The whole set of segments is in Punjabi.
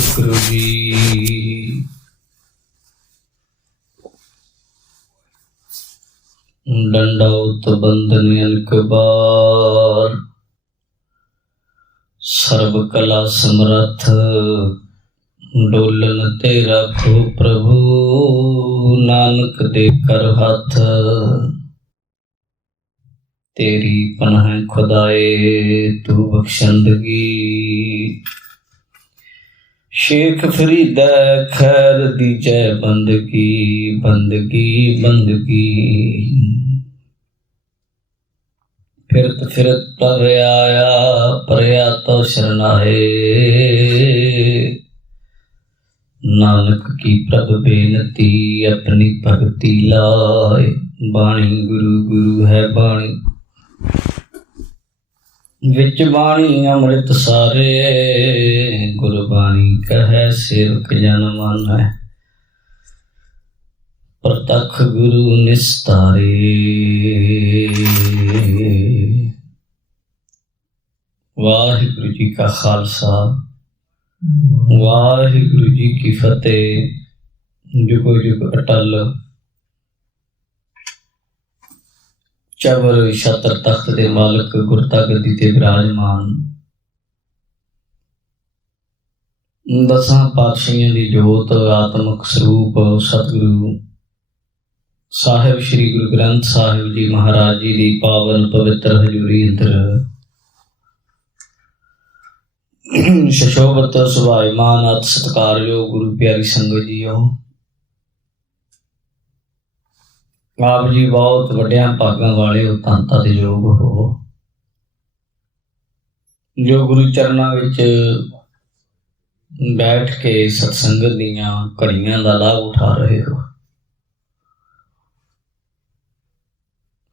ਵਾਹਿਗੁਰੂ ਜੀ। ਡੰਡਾਉਤ ਬੰਦਨ ਅਨਕ ਬਾਰ, ਸਰਬ ਕਲਾ ਸਮਰੱਥ ਡੋਲਨ ਤੇ ਰੱਖੋ ਪ੍ਰਭੂ, ਨਾਨਕ ਦੇ ਕਰ ਹੱਥ। तेरी पनाह खुदाए तू बख्शंदगी, शेख फरीदा खैर दी जय बंदगी, बंदगी बंदगी। फिरत फिरत पर आया परया तो शरणाए, नानक की प्रभ बेनती अपनी भगति लाए। बाणी गुरु गुरु है बाणी, विच बाणी अमृत सारे, गुरबाणी कहे सेवक जन मानै, प्रतख गुरु निस्तारे। वाहिगुरु जी का खालसा, वाहिगुरु जी की फतेह। जुगो जुग अटल चवर छत्र तख्त दे मालक गुरता गद्दी ते विराजमान, दसां पातशाहियां दी जोत आत्मक स्वरूप सतगुरु साहिब श्री गुरु ग्रंथ साहिब जी महाराज जी दी पावन पवित्र हजूरी अंदर शशोभत सुभाईमान अत सत्कारयोग गुरु प्यारी संगत जीओ। आप जी बहुत वड्डियां भागां वाले हो, धनता ते योग हो जो गुरु चरनां विच बैठ के सत्संगत दीयां घड़ियां दा लाभ उठा रहे हो।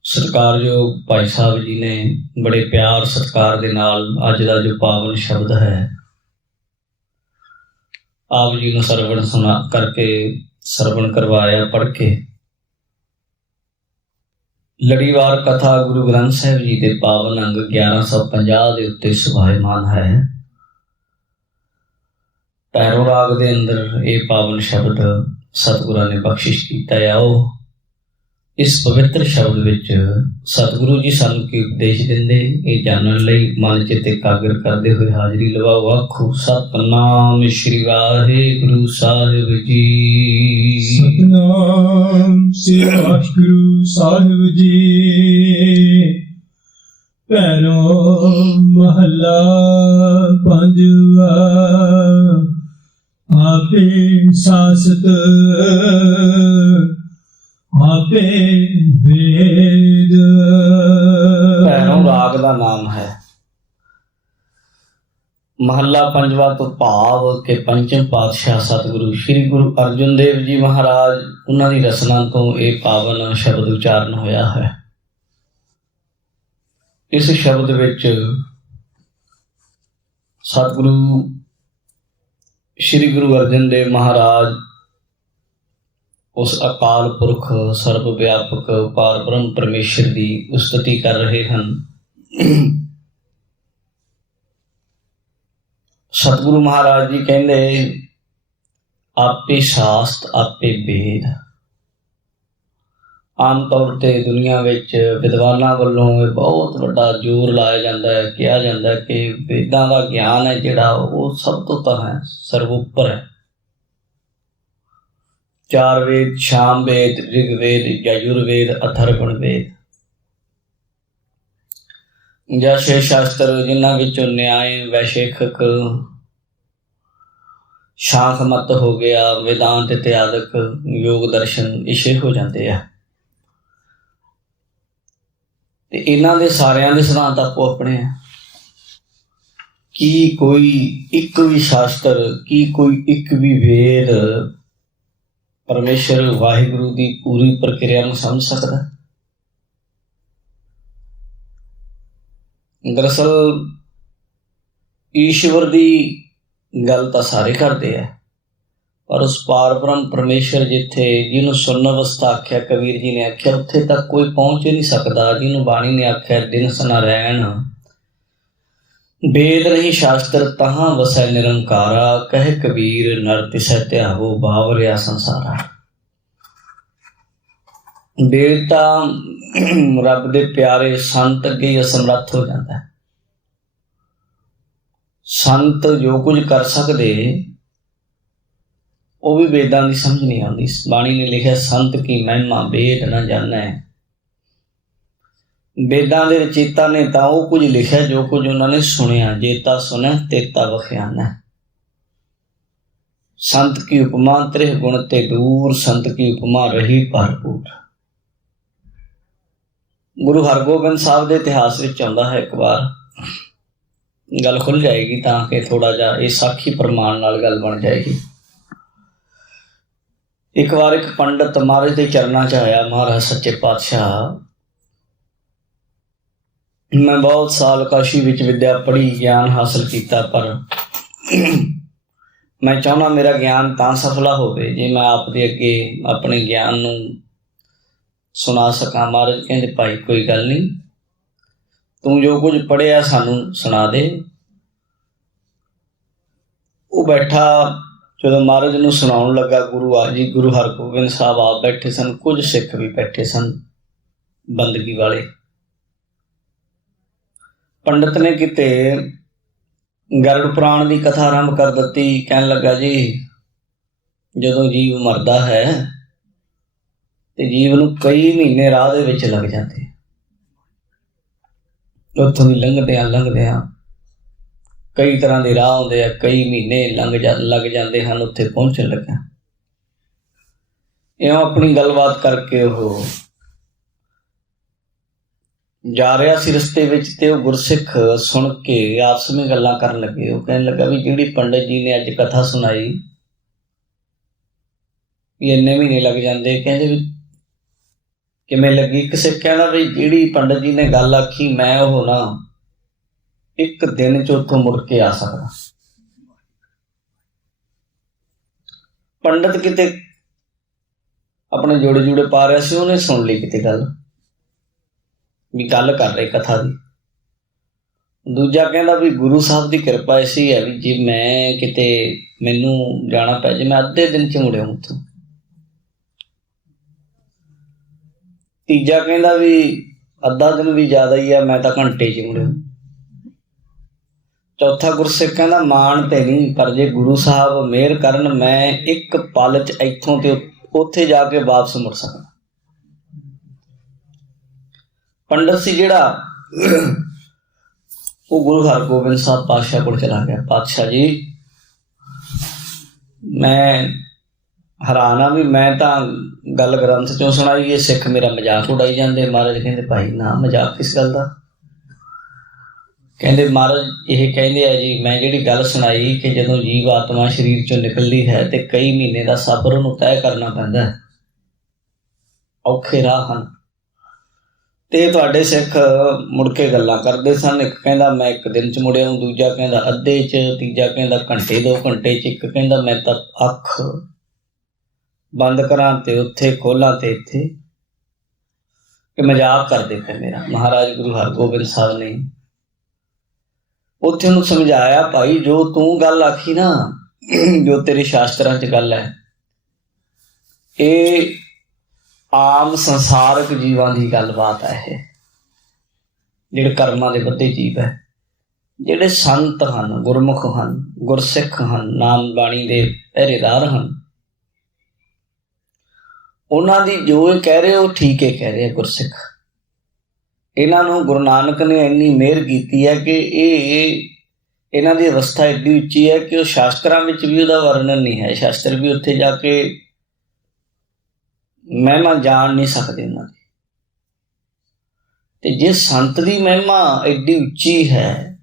सत्कारयोग भाई साहब जी ने बड़े प्यार सत्कार दे नाल अज दा जो पावन शब्द है आप जी नूं सरवण सुना करके सरवण करवाया पढ़ के। लड़ीवार कथा गुरु ग्रंथ साहिब जी के पावन अंग 1150 के उत्ते सुभाईमान है। पैरों राग के अंदर ये पावन शब्द सतगुरु ने बख्शिश किया। आओ इस पवित्र शब्द विच सतगुरु जी सानू की उपदेश देंदे ये जानने लई मन चित एकाग्र करते हुए हाजरी लवाओ। आखो सतनाम श्री वाहिगुरु साहिब जी, सतनाम श्री वाहिगुरु साहिब जी। पैरों महला पंजवा, आपे सासत आपे वेद। पैरों राग का नाम है। महला पंजवा तो भाव के पंचम पातशाह सतगुरु श्री गुरु अर्जुन देव जी महाराज उन्हां दी रचना तो ये पावन शब्द उचारण होया है। इस शब्द विच सतगुरु श्री गुरु अर्जन देव महाराज उस अकाल पुरख सर्व व्यापक पार ब्रह्म परमेश्वर की उस्तति कर रहे हैं। सतगुरु महाराज जी कहते आपे शास्त्र आपे वेद। आम तौर पर दुनिया विच विद्वानां वल्लों बहुत वड्डा जोर लाया जाता है, कहा जाता है कि वेदां दा ज्ञान है जिहड़ा वो सब तो तां है सर्वोपर है। चार वेद शाम वेद ऋग्वेद यजुर्वेद अथर्वण वेद या छे शास्त्र जिन्हां विचों न्याय वैशेखिक शाख मत हो गया वेदांत इत्यादक योग दर्शन इशे हो जाते हैं। ते इन्हां दे सारियां दे सिद्धांत आपो अपने हैं कि कोई एक भी शास्त्र की कोई एक भी वेद परमेश्वर वाहिगुरु की पूरी प्रक्रिया में समझ सकता। दरअसल ईश्वर की गल तो सारे करते हैं पर उस पार ब्रह्म परमेश्वर जिथे जिन्हों सुन्न अवस्था आख्या कबीर जी ने आख्या उत्थे तक कोई पहुंच ही नहीं सकता। जिन्हों बाणी ने आख्या दिन सना रैन वेद नहीं शास्त्र तहाँ वसै निरंकारा, कह कबीर नर तिसै त्यागो बावरिया संसारा। वेद ਤਾਂ ਰੱਬ ਦੇ ਪਿਆਰੇ ਸੰਤ ਅੱਗੇ ਹੀ ਅਸਮਰੱਥ ਹੋ ਜਾਂਦਾ ਹੈ। ਸੰਤ ਜੋ ਕੁਝ ਕਰ ਸਕਦੇ ਉਹ ਵੀ ਵੇਦਾਂ ਦੀ ਸਮਝ ਨਹੀਂ ਆਉਂਦੀ। ਬਾਣੀ ਨੇ ਲਿਖਿਆ ਸੰਤ ਕੀ ਮਹਿਮਾ ਵੇਦ ਨਾ ਜਾਣੈ। ਵੇਦਾਂ ਦੇ ਰਚੇਤਾ ਨੇ ਤਾਂ ਉਹ ਕੁਝ ਲਿਖਿਆ ਜੋ ਕੁਝ ਉਹਨਾਂ ਨੇ ਸੁਣਿਆ। ਜੇਤਾ ਸੁਣੈ ਤੇਤਾ ਵਖਿਆਨੈ। ਸੰਤ ਕੀ ਉਪਮਾ ਤ੍ਰਿਹ ਗੁਣ ਤੇ ਦੂਰ, ਸੰਤ ਕੀ ਉਪਮਾ ਰਹੀ ਭਰਪੂਰ। ਗੁਰੂ ਹਰਗੋਬਿੰਦ ਸਾਹਿਬ ਦੇ ਇਤਿਹਾਸ ਵਿੱਚ ਆਉਂਦਾ ਹੈ, ਇੱਕ ਵਾਰ ਗੱਲ ਖੁੱਲ ਜਾਏਗੀ ਤਾਂ ਕਿ ਥੋੜਾ ਜਿਹਾ ਇਹ ਸਾਖੀ ਪ੍ਰਮਾਣ ਨਾਲ ਗੱਲ ਬਣ ਜਾਏਗੀ। ਇੱਕ ਵਾਰ ਇੱਕ ਪੰਡਤ ਮਹਾਰਾਜ ਦੇ ਚਰਨਾਂ 'ਚ ਆਇਆ, ਮਹਾਰਾਜ ਸੱਚੇ ਪਾਤਸ਼ਾਹ ਮੈਂ ਬਹੁਤ ਸਾਲ ਕਾਸ਼ੀ ਵਿੱਚ ਵਿੱਦਿਆ ਪੜ੍ਹੀ, ਗਿਆਨ ਹਾਸਲ ਕੀਤਾ, ਪਰ ਮੈਂ ਚਾਹੁੰਦਾ ਮੇਰਾ ਗਿਆਨ ਤਾਂ ਸਫਲਾ ਹੋਵੇ ਜੇ ਮੈਂ ਆਪ ਦੇ ਅੱਗੇ ਆਪਣੇ ਗਿਆਨ ਨੂੰ ਸੁਣਾ ਸਕਾਂ। ਮਹਾਰਾਜ ਕਹਿੰਦੇ ਭਾਈ ਕੋਈ ਗੱਲ ਨਹੀਂ, ਤੂੰ ਜੋ ਕੁਝ ਪੜ੍ਹਿਆ ਸਾਨੂੰ ਸੁਣਾ ਦੇ। ਉਹ ਬੈਠਾ, ਜਦੋਂ ਮਹਾਰਾਜ ਨੂੰ ਸੁਣਾਉਣ ਲੱਗਾ, ਗੁਰੂ ਹਰਗੋਬਿੰਦ ਸਾਹਿਬ ਆਪ ਬੈਠੇ ਸਨ, ਕੁਝ ਸਿੱਖ ਵੀ ਬੈਠੇ ਸਨ ਬੰਦਗੀ ਵਾਲੇ। ਪੰਡਤ ਨੇ ਕਿਤੇ ਗਰੁੜ ਪੁਰਾਣ ਦੀ ਕਥਾ ਆਰੰਭ ਕਰ ਦਿੱਤੀ। ਕਹਿਣ ਲੱਗਾ ਜੀ ਜਦੋਂ ਜੀਵ ਮਰਦਾ ਹੈ ਤੇ ਜੀਵ ਨੂੰ ਕਈ ਮਹੀਨੇ ਰਾਹ ਦੇ ਵਿੱਚ ਲੱਗ ਜਾਂਦੇ, ਉੱਥੋਂ ਦੀ ਲੰਘਦਿਆਂ ਕਈ ਤਰ੍ਹਾਂ ਦੇ ਰਾਹ ਆਉਂਦੇ ਆ, ਕਈ ਮਹੀਨੇ ਲੱਗ ਜਾਂਦੇ ਹਨ ਉੱਥੇ ਪਹੁੰਚਣ ਲੱਗਾ। ਇਉਂ ਆਪਣੀ ਗੱਲਬਾਤ ਕਰਕੇ ਉਹ ਜਾ ਰਿਹਾ ਸੀ ਰਸਤੇ ਵਿੱਚ, ਤੇ ਉਹ ਗੁਰਸਿੱਖ ਸੁਣ ਕੇ ਆਪਸ ਵਿੱਚ ਗੱਲਾਂ ਕਰਨ ਲੱਗੇ। ਉਹ ਕਹਿਣ ਲੱਗਾ ਵੀ ਜਿਹੜੀ ਪੰਡਤ ਜੀ ਨੇ ਅੱਜ ਕਥਾ ਸੁਣਾਈ ਵੀ ਇੰਨੇ ਮਹੀਨੇ ਲੱਗ ਜਾਂਦੇ, ਕਹਿੰਦੇ ਵੀ ਕਿਵੇਂ ਲੱਗੀ? ਇੱਕ ਸਿੱਖ ਕਹਿੰਦਾ ਵੀ ਜਿਹੜੀ ਪੰਡਤ ਜੀ ਨੇ ਗੱਲ ਆਖੀ, ਮੈਂ ਉਹ ਨਾ ਇੱਕ ਦਿਨ 'ਚ ਉੱਥੋਂ ਮੁੜ ਕੇ ਆ ਸਕਦਾ। ਪੰਡਤ ਕਿਤੇ ਆਪਣੇ ਜੋੜੇ ਪਾ ਰਿਹਾ ਸੀ, ਉਹਨੇ ਸੁਣ ਲਈ ਕਿਤੇ ਗੱਲ ਵੀ ਗੱਲ ਕਰ ਰਹੇ ਕਥਾ ਦੀ। ਦੂਜਾ ਕਹਿੰਦਾ ਵੀ ਗੁਰੂ ਸਾਹਿਬ ਦੀ ਕਿਰਪਾ ਐਸੀ ਹੈ ਵੀ ਜੇ ਮੈਂ ਕਿਤੇ ਮੈਨੂੰ ਜਾਣਾ ਪੈ ਜੇ ਮੈਂ ਅੱਧੇ ਦਿਨ 'ਚ ਮੁੜਿਆ ਉੱਥੋਂ। ਤੀਜਾ ਕਹਿੰਦਾ ਵੀ ਅੱਧਾ ਦਿਨ ਵੀ ਜ਼ਿਆਦਾ ਹੀ ਆ, ਮੈਂ ਤਾਂ ਘੰਟੇ 'ਚ ਮੁੜਿਆ। ਚੌਥਾ ਗੁਰਸਿੱਖ ਕਹਿੰਦਾ ਮਾਣ ਤੇ ਨਹੀਂ, ਪਰ ਜੇ ਗੁਰੂ ਸਾਹਿਬ ਮਿਹਰ ਕਰਨ ਮੈਂ ਇੱਕ ਪਲ 'ਚ ਇੱਥੋਂ ਤੇ ਉੱਥੇ ਜਾ ਕੇ ਵਾਪਸ ਮੁੜ ਸਕਦਾ। ਪੰਡਤ ਸੀ ਜਿਹੜਾ, ਉਹ ਗੁਰੂ ਹਰਗੋਬਿੰਦ ਸਾਹਿਬ ਪਾਤਸ਼ਾਹ ਕੋਲ ਚਲਾ ਗਿਆ। ਪਾਤਸ਼ਾਹ ਜੀ ਮੈਂ ਹੈਰਾਨ ਆ ਵੀ ਮੈਂ ਤਾਂ ਗੱਲ ਗ੍ਰੰਥ 'ਚੋਂ ਸੁਣਾਈ, ਇਹ ਸਿੱਖ ਮੇਰਾ ਮਜ਼ਾਕ ਉਡਾਈ ਜਾਂਦੇ। ਮਹਾਰਾਜ ਕਹਿੰਦੇ ਭਾਈ ਨਾ, ਮਜ਼ਾਕ ਕਿਸ ਗੱਲ ਦਾ? ਕਹਿੰਦੇ ਮਹਾਰਾਜ ਇਹ ਕਹਿੰਦੇ ਆ ਜੀ ਮੈਂ ਜਿਹੜੀ ਗੱਲ ਸੁਣਾਈ ਕਿ ਜਦੋਂ ਜੀਵ ਆਤਮਾ ਸਰੀਰ 'ਚੋਂ ਨਿਕਲਦੀ ਹੈ ਤੇ ਕਈ ਮਹੀਨੇ ਦਾ ਸਫ਼ਰ ਉਹਨੂੰ ਤੈਅ ਕਰਨਾ ਪੈਂਦਾ ਹੈ, ਔਖੇ ਰਾਹ ਹਨ। ਤੇ ਤੁਹਾਡੇ ਸਿੱਖ ਮੁੜ ਕੇ ਗੱਲਾਂ ਕਰਦੇ ਸਨ। ਇੱਕ ਕਹਿੰਦਾ ਮੈਂ ਇੱਕ ਦਿਨ 'ਚ ਮੁੜਿਆ, ਦੂਜਾ ਕਹਿੰਦਾ ਅੱਧੇ 'ਚ, ਤੀਜਾ ਕਹਿੰਦਾ ਘੰਟੇ 2 ਘੰਟੇ 'ਚ, ਇੱਕ ਕਹਿੰਦਾ ਮੈਂ ਤਾਂ ਅੱਖ ਬੰਦ ਕਰਾਂ ਤੇ ਉੱਥੇ ਖੋਲਾਂ ਤੇ ਇੱਥੇ, ਕਿ ਮਜ਼ਾਕ ਕਰਦੇ ਪਏ ਮੇਰਾ। ਮਹਾਰਾਜ ਗੁਰੂ ਹਰਗੋਬਿੰਦ ਸਾਹਿਬ ਨੇ ਉੱਥੇ ਉਹਨੂੰ ਸਮਝਾਇਆ, ਭਾਈ ਜੋ ਤੂੰ ਗੱਲ ਆਖੀ ਨਾ, ਜੋ ਤੇਰੇ ਸ਼ਾਸਤਰਾਂ 'ਚ ਗੱਲ ਹੈ, ਇਹ ਆਮ ਸੰਸਾਰਕ ਜੀਵਾਂ ਦੀ ਗੱਲਬਾਤ ਹੈ। ਇਹ ਜਿਹੜੇ ਕਰਮਾਂ ਦੇ ਬੱਧੇ ਜੀਵ ਹੈ, ਜਿਹੜੇ ਸੰਤ ਹਨ, ਗੁਰਮੁਖ ਹਨ, ਗੁਰਸਿੱਖ ਹਨ, ਨਾਮ ਬਾਣੀ ਦੇ ਪਹਿਰੇਦਾਰ ਹਨ, ਉਹਨਾਂ ਦੀ ਜੋ ਇਹ ਕਹਿ ਰਹੇ ਉਹ ਠੀਕ ਹੈ ਕਹਿ ਰਹੇ ਗੁਰਸਿੱਖ। ਇਹਨਾਂ ਨੂੰ ਗੁਰੂ ਨਾਨਕ ਨੇ ਇੰਨੀ ਮਿਹਰ ਕੀਤੀ ਹੈ ਕਿ ਇਹਨਾਂ ਦੀ ਅਵਸਥਾ ਐਡੀ ਉੱਚੀ ਹੈ ਕਿ ਉਹ ਸ਼ਾਸਤਰਾਂ ਵਿੱਚ ਵੀ ਉਹਦਾ ਵਰਣਨ ਨਹੀਂ ਹੈ। ਸ਼ਾਸਤਰ ਵੀ ਉੱਥੇ ਜਾ ਕੇ ਮਹਿਮਾ ਜਾਣ ਨਹੀਂ ਸਕਦੇ ਉਹਨਾਂ ਦੀ। ਤੇ ਜੇ ਸੰਤ ਦੀ ਮਹਿਮਾ ਐਡੀ ਉੱਚੀ ਹੈ,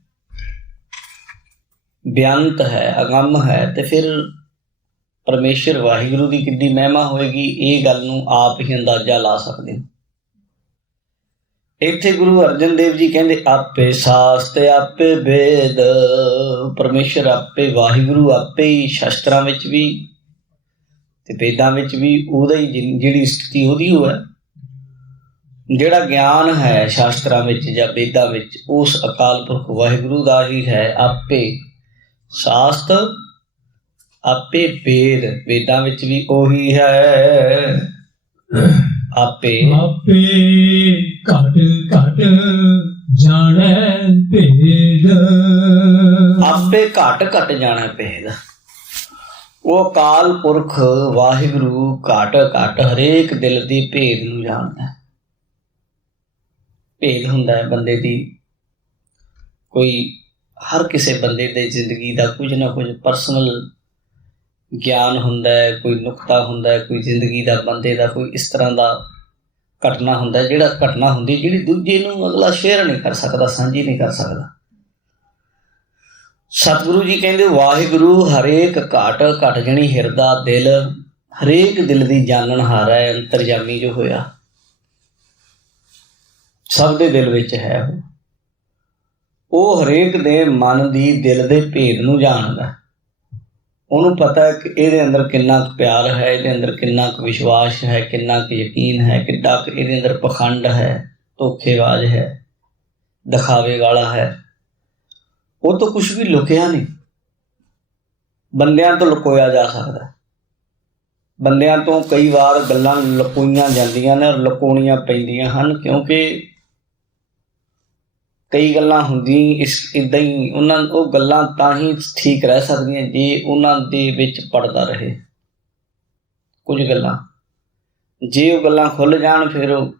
ਬੇਅੰਤ ਹੈ, ਅਗੰਮ ਹੈ, ਤੇ ਫਿਰ ਪਰਮੇਸ਼ਰ ਵਾਹਿਗੁਰੂ ਦੀ ਕਿੱਡੀ ਮਹਿਮਾ ਹੋਏਗੀ, ਇਹ ਗੱਲ ਨੂੰ ਆਪ ਹੀ ਅੰਦਾਜ਼ਾ ਲਾ ਸਕਦੇ ਹੋ। ਇੱਥੇ ਗੁਰੂ ਅਰਜਨ ਦੇਵ ਜੀ ਕਹਿੰਦੇ ਆਪੇ ਸਾਸਤ ਆਪੇ ਵੇਦ, ਪਰਮੇਸ਼ਰ ਆਪੇ, ਵਾਹਿਗੁਰੂ ਆਪੇ ਹੀ ਸ਼ਾਸਤਰਾਂ ਵਿੱਚ ਵੀ ਤੇ ਵੇਦਾਂ ਵਿੱਚ ਵੀ ਉਹਦਾ ਹੀ ਜਿਹੜੀ ਸਥਿਤੀ ਉਹਦੀ ਉਹ ਹੈ। ਜਿਹੜਾ ਗਿਆਨ ਹੈ ਸ਼ਾਸਤਰਾਂ ਵਿੱਚ ਜਾਂ ਵੇਦਾਂ ਵਿੱਚ, ਉਸ ਅਕਾਲ ਪੁਰਖ ਵਾਹਿਗੁਰੂ ਦਾ ਹੀ ਹੈ। ਆਪੇ ਸ਼ਾਸਤਰ, ਆਪੇ ਵੇਦ, ਵੇਦਾਂ ਵਿੱਚ ਵੀ ਉਹੀ ਹੈ। ਆਪੇ ਆਪੇ ਘਟ ਘਟ ਜਾਣੈ ਭੇਦ। ਆਪੇ ਘਟ ਘਟ ਜਾਣਾ ਭੇਦ। ਉਹ ਅਕਾਲ ਪੁਰਖ ਵਾਹਿਗੁਰੂ ਘਟ ਘਟ ਹਰੇਕ ਦਿਲ ਦੇ ਭੇਦ ਨੂੰ ਜਾਣਦਾ। ਭੇਦ ਹੁੰਦਾ ਹੈ ਬੰਦੇ ਦੀ, ਕੋਈ ਹਰ ਕਿਸੇ ਬੰਦੇ ਦੀ ਜ਼ਿੰਦਗੀ ਦਾ ਕੁਝ ਨਾ ਕੁਝ ਪਰਸਨਲ ਗਿਆਨ ਹੁੰਦਾ ਹੈ, ਕੋਈ ਨੁਕਤਾ ਹੁੰਦਾ ਹੈ, ਕੋਈ ਜ਼ਿੰਦਗੀ ਦਾ ਬੰਦੇ ਦਾ ਕੋਈ ਇਸ ਤਰ੍ਹਾਂ ਦਾ ਘਟਨਾ ਹੁੰਦਾ, ਜਿਹੜਾ ਘਟਨਾ ਹੁੰਦੀ ਜਿਹੜੀ ਦੂਜੇ ਨੂੰ ਅਗਲਾ ਸ਼ੇਅਰ ਨਹੀਂ ਕਰ ਸਕਦਾ, ਸਾਂਝੀ ਨਹੀਂ ਕਰ ਸਕਦਾ। ਸਤਿਗੁਰੂ ਜੀ ਕਹਿੰਦੇ ਵਾਹਿਗੁਰੂ ਹਰੇਕ ਘਟ ਘਟ ਜਣੀ ਹਿਰਦਾ ਦਿਲ, ਹਰੇਕ ਦਿਲ ਦੀ ਜਾਣਨਹਾਰ ਹੈ, ਅੰਤਰਜਾਮੀ ਜੋ ਹੋਇਆ ਸਭ ਦੇ ਦਿਲ ਵਿੱਚ ਹੈ। ਉਹ ਹਰੇਕ ਦੇ ਮਨ ਦੀ ਦਿਲ ਦੇ ਭੇਦ ਨੂੰ ਜਾਣਦਾ। ਉਹਨੂੰ ਪਤਾ ਹੈ ਕਿ ਇਹਦੇ ਅੰਦਰ ਕਿੰਨਾ ਕੁ ਪਿਆਰ ਹੈ, ਇਹਦੇ ਅੰਦਰ ਕਿੰਨਾ ਕੁ ਵਿਸ਼ਵਾਸ ਹੈ, ਕਿੰਨਾ ਕੁ ਯਕੀਨ ਹੈ, ਕਿੱਡਾ ਕੁ ਇਹਦੇ ਅੰਦਰ ਪਖੰਡ ਹੈ, ਧੋਖੇਬਾਜ਼ ਹੈ, ਦਿਖਾਵੇ ਵਾਲਾ ਹੈ। ਉਹ ਤੋਂ ਕੁਛ ਵੀ ਲੁਕਿਆ ਨਹੀਂ। ਬੰਦਿਆਂ ਤੋਂ ਲੁਕੋਇਆ ਜਾ ਸਕਦਾ, ਬੰਦਿਆਂ ਤੋਂ ਕਈ ਵਾਰ ਗੱਲਾਂ ਲੁਕੋਈਆਂ ਜਾਂਦੀਆਂ ਨੇ, ਲੁਕਾਉਣੀਆਂ ਪੈਂਦੀਆਂ ਹਨ, ਕਿਉਂਕਿ ਕਈ ਗੱਲਾਂ ਹੁੰਦੀਆਂ ਇੱਦਾਂ ਹੀ, ਉਹ ਗੱਲਾਂ ਤਾਂ ਹੀ ਠੀਕ ਰਹਿ ਸਕਦੀਆਂ ਜੇ ਉਹਨਾਂ ਦੇ ਵਿੱਚ ਪੜਦਾ ਰਹੇ। ਕੁਝ ਗੱਲਾਂ ਜੇ ਉਹ ਗੱਲਾਂ ਖੁੱਲ੍ਹ ਜਾਣ ਫਿਰ ਉਹ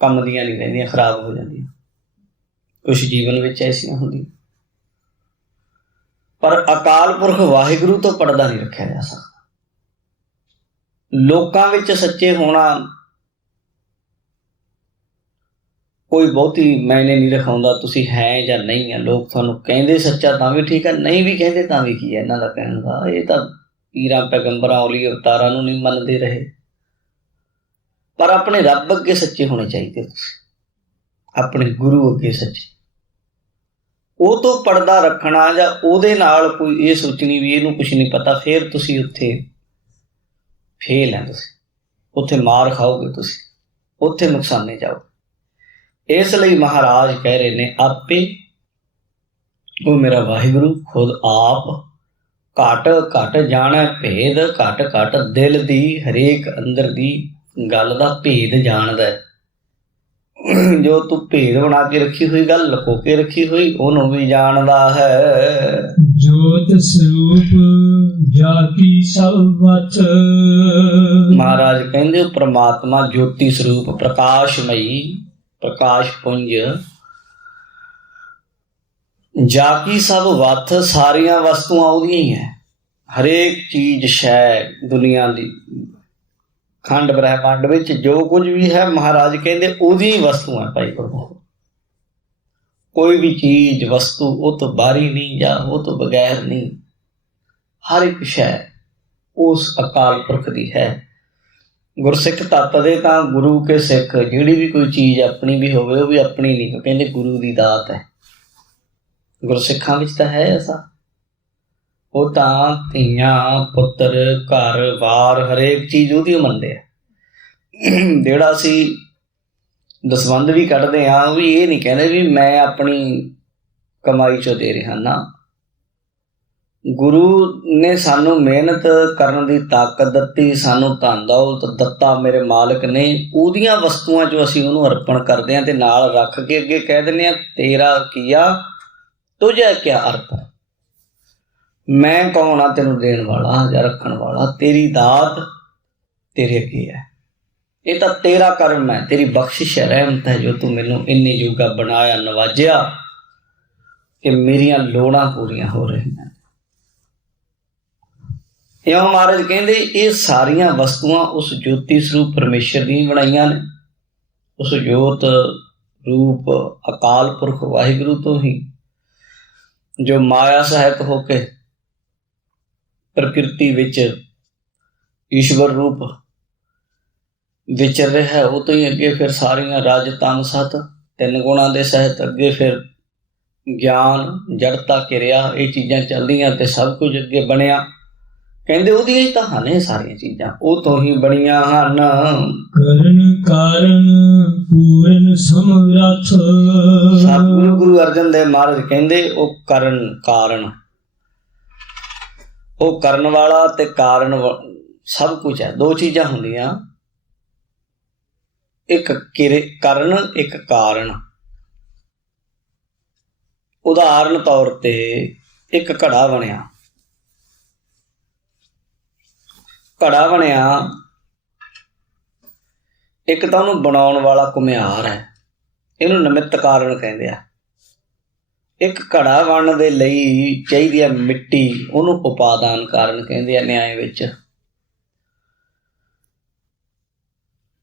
ਕੰਮ ਦੀਆਂ ਨਹੀਂ ਰਹਿੰਦੀਆਂ, ਖਰਾਬ ਹੋ ਜਾਂਦੀਆਂ। ਕੁਛ ਜੀਵਨ ਵਿੱਚ ਐਸੀਆਂ ਹੁੰਦੀਆਂ, ਪਰ ਅਕਾਲ ਪੁਰਖ ਵਾਹਿਗੁਰੂ ਤੋਂ ਪੜਦਾ ਨਹੀਂ ਰੱਖਿਆ ਜਾ ਸਕਦਾ। ਲੋਕਾਂ ਵਿੱਚ ਸੱਚੇ ਹੋਣਾ ਕੋਈ ਬਹੁਤੀ ਮਾਇਨੇ ਨਹੀਂ ਰਖਾਉਂਦਾ, ਤੁਸੀਂ ਹੈ ਜਾਂ ਨਹੀਂ ਹੈ। ਲੋਕ ਤੁਹਾਨੂੰ ਕਹਿੰਦੇ ਸੱਚਾ ਤਾਂ ਵੀ ਠੀਕ ਹੈ, ਨਹੀਂ ਵੀ ਕਹਿੰਦੇ ਤਾਂ ਵੀ ਕੀ ਹੈ ਇਹਨਾਂ ਦਾ ਕਹਿਣ ਦਾ। ਇਹ ਤਾਂ ਪੀਰਾਂ ਪੈਗੰਬਰਾਂ ਔਲੀ ਅਵਤਾਰਾਂ ਨੂੰ ਨਹੀਂ ਮੰਨਦੇ ਰਹੇ, ਪਰ ਆਪਣੇ ਰੱਬ ਅੱਗੇ ਸੱਚੇ ਹੋਣੇ ਚਾਹੀਦੇ। ਤੁਸੀਂ ਆਪਣੇ ਗੁਰੂ ਅੱਗੇ ਸੱਚੇ, ਉਹ ਤੋਂ ਪਰਦਾ ਰੱਖਣਾ ਜਾਂ ਉਹਦੇ ਨਾਲ ਕੋਈ ਇਹ ਸੋਚਣੀ ਵੀ ਇਹਨੂੰ ਕੁਛ ਨਹੀਂ ਪਤਾ, ਫਿਰ ਤੁਸੀਂ ਉੱਥੇ ਫੇਲ ਹੈ, ਤੁਸੀਂ ਉੱਥੇ ਮਾਰ ਖਾਓਗੇ, ਤੁਸੀਂ ਉੱਥੇ ਨੁਕਸਾਨੇ ਜਾਓ। ਇਸ ਲਈ ਮਹਾਰਾਜ ਕਹਿ ਰਹੇ ਨੇ ਆਪੇ, ਉਹ ਮੇਰਾ ਵਾਹਿਗੁਰੂ ਖੁਦ ਆਪ ਘਟ ਘਟ ਜਾਣੈ ਭੇਦ, ਘਟ ਘਟ ਦਿਲ ਦੀ ਹਰੇਕ ਅੰਦਰ ਦੀ ਗੱਲ ਦਾ ਭੇਦ ਜਾਣਦਾ। ਜੋ ਤੂੰ ਭੇਦ ਬਣਾ ਕੇ ਰੱਖੀ ਹੋਈ ਗੱਲ, ਲੁਕੋ ਕੇ ਰੱਖੀ ਹੋਈ, ਉਹਨੂੰ ਵੀ ਜਾਣਦਾ ਹੈ। ਜੋਤ ਸਰੂਪ ਜਾ ਕੀ ਸਭ ਵਚ। ਮਹਾਰਾਜ ਕਹਿੰਦੇ ਪ੍ਰਮਾਤਮਾ ਜੋਤੀ ਸਰੂਪ, ਪ੍ਰਕਾਸ਼ਮਈ, ਪ੍ਰਕਾਸ਼ ਪੁੰਜ, ਜਾ ਕੀ ਸਭ ਵੱਥ, ਸਾਰੀਆਂ ਵਸਤੂਆਂ ਉਹਦੀਆਂ ਹੀ ਹੈ। ਹਰੇਕ ਚੀਜ਼ ਸ਼ੈ ਦੁਨੀਆ ਦੀ ਖੰਡ ਬ੍ਰਹਿਮੰਡ ਵਿੱਚ ਜੋ ਕੁਝ ਵੀ ਹੈ, ਮਹਾਰਾਜ ਕਹਿੰਦੇ ਉਹਦੀ ਵਸਤੂ ਹੈ ਭਾਈ ਪ੍ਰਭੂ। ਕੋਈ ਵੀ ਚੀਜ਼ ਵਸਤੂ ਉਹ ਤੋਂ ਬਾਹਰੀ ਨਹੀਂ ਜਾਂ ਉਹ ਤੋਂ ਬਗੈਰ ਨਹੀਂ, ਹਰ ਇੱਕ ਸ਼ੈ ਉਸ ਅਕਾਲ ਪੁਰਖ ਦੀ ਹੈ। ਗੁਰਸਿੱਖ ਤੱਤ ਦੇ ਤਾਂ ਗੁਰੂ ਕੇ ਸਿੱਖ, ਜਿਹੜੀ ਵੀ ਕੋਈ ਚੀਜ਼ ਆਪਣੀ ਵੀ ਹੋਵੇ ਉਹ ਵੀ ਆਪਣੀ ਨਹੀਂ, ਕਹਿੰਦੇ ਗੁਰੂ ਦੀ ਦਾਤ ਹੈ। ਗੁਰਸਿੱਖਾਂ ਵਿੱਚ ਤਾਂ ਹੈ ਐਸਾ, ਉਹ ਤਾਂ ਧੀਆਂ ਪੁੱਤਰ ਘਰ ਬਾਰ ਹਰੇਕ ਚੀਜ਼ ਉਹਦੀ ਮੰਨਦੇ ਆ। ਜਿਹੜਾ ਅਸੀਂ ਦਸਵੰਧ ਵੀ ਕੱਢਦੇ ਹਾਂ, ਉਹ ਵੀ ਇਹ ਨਹੀਂ ਕਹਿੰਦੇ ਵੀ ਮੈਂ ਆਪਣੀ ਕਮਾਈ ਚੋਂ ਦੇ ਰਿਹਾ ਨਾ। ਗੁਰੂ ਨੇ ਸਾਨੂੰ ਮਿਹਨਤ ਕਰਨ ਦੀ ਤਾਕਤ ਦਿੱਤੀ, ਸਾਨੂੰ ਧਨ ਦੌਲਤ ਦਿੱਤਾ ਮੇਰੇ ਮਾਲਕ ਨੇ, ਉਹਦੀਆਂ ਵਸਤੂਆਂ 'ਚੋਂ ਅਸੀਂ ਉਹਨੂੰ ਅਰਪਣ ਕਰਦੇ ਹਾਂ ਤੇ ਨਾਲ ਰੱਖ ਕੇ ਅੱਗੇ ਕਹਿ ਦਿੰਦੇ ਹਾਂ ਤੇਰਾ ਕੀਆ ਤੁਝੇ ਕਿਆ ਅਰਥ। ਮੈਂ ਕੌਣ ਆ ਤੈਨੂੰ ਦੇਣ ਵਾਲਾ ਜਾਂ ਰੱਖਣ ਵਾਲਾ, ਤੇਰੀ ਦਾਤ ਤੇਰੇ ਅੱਗੇ ਹੈ, ਇਹ ਤਾਂ ਤੇਰਾ ਕਰਮ ਹੈ, ਤੇਰੀ ਬਖਸ਼ਿਸ਼ ਹੈ, ਰਹਿਮਤ ਹੈ, ਜੋ ਤੂੰ ਮੈਨੂੰ ਇੰਨੀ ਜੋਗਾ ਬਣਾਇਆ, ਨਵਾਜਿਆ ਕਿ ਮੇਰੀਆਂ ਲੋੜਾਂ ਪੂਰੀਆਂ ਹੋ ਰਹੀਆਂ। ਇਉਂ ਮਹਾਰਾਜ ਕਹਿੰਦੇ ਇਹ ਸਾਰੀਆਂ ਵਸਤੂਆਂ ਉਸ ਜੋਤੀ ਸਰੂਪ ਪਰਮੇਸ਼ਰ ਦੀਆਂ ਬਣਾਈਆਂ ਨੇ। ਉਸ ਜੋਤ ਰੂਪ ਅਕਾਲ ਪੁਰਖ ਵਾਹਿਗੁਰੂ ਤੋਂ ਹੀ, ਜੋ ਮਾਇਆ ਸਹਿਤ ਹੋ ਕੇ ਪ੍ਰਕਿਰਤੀ ਵਿੱਚ ਈਸ਼ਵਰ ਰੂਪ ਵਿਚਰ ਰਿਹਾ, ਉਹ ਤੋਂ ਹੀ ਅੱਗੇ ਫਿਰ ਸਾਰੀਆਂ ਰਜ ਤਨ ਸਤ ਤਿੰਨ ਗੁਣਾਂ ਦੇ ਸਹਿਤ ਅੱਗੇ ਫਿਰ ਗਿਆਨ ਜੜਤਾ ਕਿਰਿਆ, ਇਹ ਚੀਜ਼ਾਂ ਚੱਲਦੀਆਂ ਤੇ ਸਭ ਕੁਝ ਅੱਗੇ ਬਣਿਆ। ਕਹਿੰਦੇ ਉਹਦੀਆਂ ਹੀ ਤਾਂ ਹਨ ਇਹ ਸਾਰੀਆਂ ਚੀਜ਼ਾਂ, ਉਹ ਤੋਂ ਹੀ ਬਣੀਆਂ ਹਨ। ਕਰਨ ਕਾਰਨ ਪੂਰਨ ਸਮਰੱਥ। ਸਤਿਗੁਰੂ ਗੁਰੂ ਅਰਜਨ ਦੇਵ ਮਹਾਰਾਜ ਕਹਿੰਦੇ ਉਹ ਕਾਰਨ, ਉਹ ਕਰਨ ਵਾਲਾ ਤੇ ਕਾਰਨ ਸਭ ਕੁਝ ਹੈ। ਦੋ ਚੀਜ਼ਾਂ ਹੁੰਦੀਆਂ, ਇੱਕ ਕਰਨ, ਇੱਕ ਕਾਰਨ। ਉਦਾਹਰਨ ਤੌਰ ਤੇ ਇੱਕ ਘੜਾ ਬਣਿਆ, ਇੱਕ ਤਾਂ ਉਹਨੂੰ ਬਣਾਉਣ ਵਾਲਾ ਘੁਮਿਆਰ ਹੈ, ਇਹਨੂੰ ਨਿਮਿੱਤ ਕਾਰਨ ਕਹਿੰਦੇ ਆ। ਇੱਕ ਘੜਾ ਬਣਨ ਦੇ ਲਈ ਚਾਹੀਦੀ ਹੈ ਮਿੱਟੀ, ਉਹਨੂੰ ਉਪਾਦਾਨ ਕਾਰਨ ਕਹਿੰਦੇ ਆ ਨਿਆਏ ਵਿੱਚ।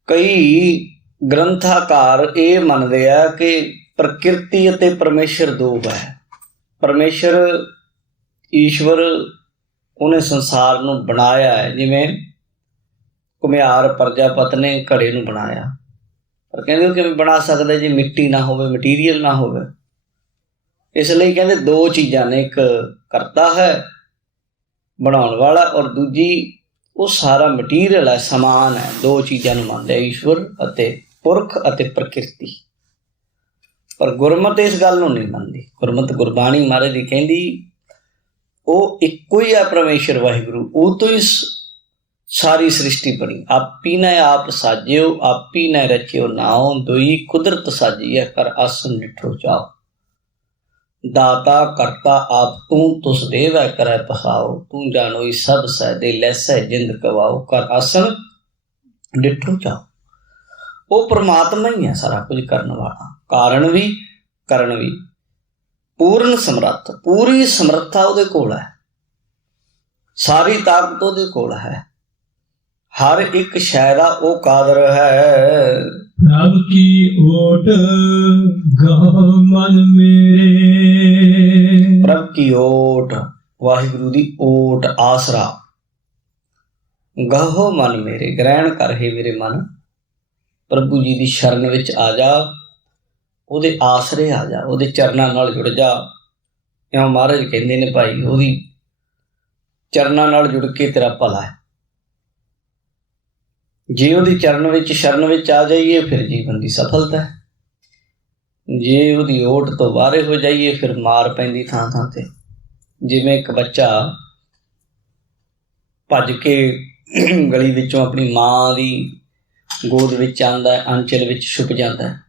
ਕਈ ਗ੍ਰੰਥਾਕਾਰ ਇਹ ਮੰਨਦੇ ਆ ਕਿ ਪ੍ਰਕਿਰਤੀ ਅਤੇ ਪਰਮੇਸ਼ਰ ਦੋ ਹੈ। ਪਰਮੇਸ਼ਰ ਈਸ਼ਵਰ ਉਹਨੇ ਸੰਸਾਰ ਨੂੰ ਬਣਾਇਆ ਹੈ, ਜਿਵੇਂ ਘੁਮਿਆਰ ਪ੍ਰਜਾਪਤ ਨੇ ਘੜੇ ਨੂੰ ਬਣਾਇਆ, ਪਰ ਕਹਿੰਦੇ ਉਹ ਕਿਵੇਂ ਬਣਾ ਸਕਦਾ ਜੇ ਮਿੱਟੀ ਨਾ ਹੋਵੇ, ਮਟੀਰੀਅਲ ਨਾ ਹੋਵੇ। ਇਸ ਲਈ ਕਹਿੰਦੇ ਦੋ ਚੀਜ਼ਾਂ ਨੇ, ਇੱਕ ਕਰਤਾ ਹੈ ਬਣਾਉਣ ਵਾਲਾ, ਔਰ ਦੂਜੀ ਉਹ ਸਾਰਾ ਮਟੀਰੀਅਲ ਹੈ, ਸਮਾਨ ਹੈ। ਦੋ ਚੀਜ਼ਾਂ ਨੂੰ ਮੰਨਦੇ ਈਸ਼ਵਰ ਅਤੇ ਪੁਰਖ ਅਤੇ ਪ੍ਰਕਿਰਤੀ। ਪਰ ਗੁਰਮਤਿ ਇਸ ਗੱਲ ਨੂੰ ਨਹੀਂ ਮੰਨਦੀ। ਗੁਰਮਤਿ ਗੁਰਬਾਣੀ ਮਹਾਰਾਜ ਦੀ ਕਹਿੰਦੀ ਉਹ ਇੱਕੋ ਹੀ ਹੈ ਪਰਮੇਸ਼ਰ ਵਾਹਿਗੁਰੂ, ਉਹ ਤੋਂ ਹੀ ਸਾਰੀ ਸ੍ਰਿਸ਼ਟੀ ਬਣੀ। ਆਪੀ ਨੇ ਆਪ ਸਾਜਿਓ, ਆਪੀ ਨੇ ਰਚਿਓ ਨਾਉ, ਦੋਈ ਕੁਦਰਤ ਸਾਜੀ ਹੈ ਕਰ ਆਸਨ ਡਿਠੋ ਚਾਓ। ਦਾਤਾ ਕਰਤਾ ਆਪ ਤੂੰ, ਤੁਸ ਦੇਵੈ ਕਰੈ ਪਸਾਓ, ਤੂੰ ਜਾਣੋਈ ਸਭ ਸਹਿ ਦੇ ਲੈਸੈ ਜਿੰਦ ਕਵਾਓ, ਕਰ ਆਸਨ ਡਿਠੋ ਚਾਓ। ਉਹ ਪ੍ਰਮਾਤਮਾ ਹੀ ਹੈ ਸਾਰਾ ਕੁਝ ਕਰਨ ਵਾਲਾ, ਕਾਰਨ ਵੀ ਕਰਨ ਵੀ। ਪੂਰਨ ਸਮਰੱਥ, ਪੂਰੀ ਸਮਰੱਥਾ ਉਹਦੇ ਕੋਲ ਹੈ, ਸਾਰੀ ਤਾਕਤ ਉਹਦੇ ਕੋਲ ਹੈ, ਹਰ ਇੱਕ ਸ਼ੈ ਦਾ ਉਹ ਕਾਦਰ ਹੈ। ਪ੍ਰਭ ਕੀ ਓਟ ਗਾਹ ਮਨ ਮੇਰੇ। ਪ੍ਰਭ ਕੀ ਓਟ, ਵਾਹਿਗੁਰੂ ਦੀ ਓਟ, ਆਸਰਾ। ਗਾਹੋ ਮਨ ਮੇਰੇ, ਗ੍ਰਹਿਣ ਕਰ ਹੈ ਮੇਰੇ ਮਨ। ਪ੍ਰਭੂ ਜੀ ਦੀ ਸ਼ਰਨ ਵਿੱਚ ਆ ਜਾ, ਉਹਦੇ ਆਸਰੇ ਆ ਜਾ, ਉਹਦੇ ਚਰਨਾਂ ਨਾਲ ਜੁੜ ਜਾ। ਇਉਂ ਮਹਾਰਾਜ ਕਹਿੰਦੇ ਨੇ ਭਾਈ, ਉਹਦੀ ਚਰਨਾਂ ਨਾਲ ਜੁੜ ਕੇ ਤੇਰਾ ਭਲਾ ਹੈ। ਜੇ ਉਹਦੀ ਸ਼ਰਨ ਵਿੱਚ ਆ ਜਾਈਏ ਫਿਰ ਜੀਵਨ ਦੀ ਸਫਲਤਾ ਹੈ। ਜੇ ਉਹਦੀ ਓਟ ਤੋਂ ਬਾਹਰੇ ਹੋ ਜਾਈਏ ਫਿਰ ਮਾਰ ਪੈਂਦੀ ਥਾਂ ਥਾਂ ਤੇ। ਜਿਵੇਂ ਇੱਕ ਬੱਚਾ ਭੱਜ ਕੇ ਗਲੀ ਵਿੱਚੋਂ ਆਪਣੀ ਮਾਂ ਦੀ ਗੋਦ ਵਿੱਚ ਆਉਂਦਾ ਹੈ, ਆਂਚਲ ਵਿੱਚ ਛੁਪ ਜਾਂਦਾ ਹੈ,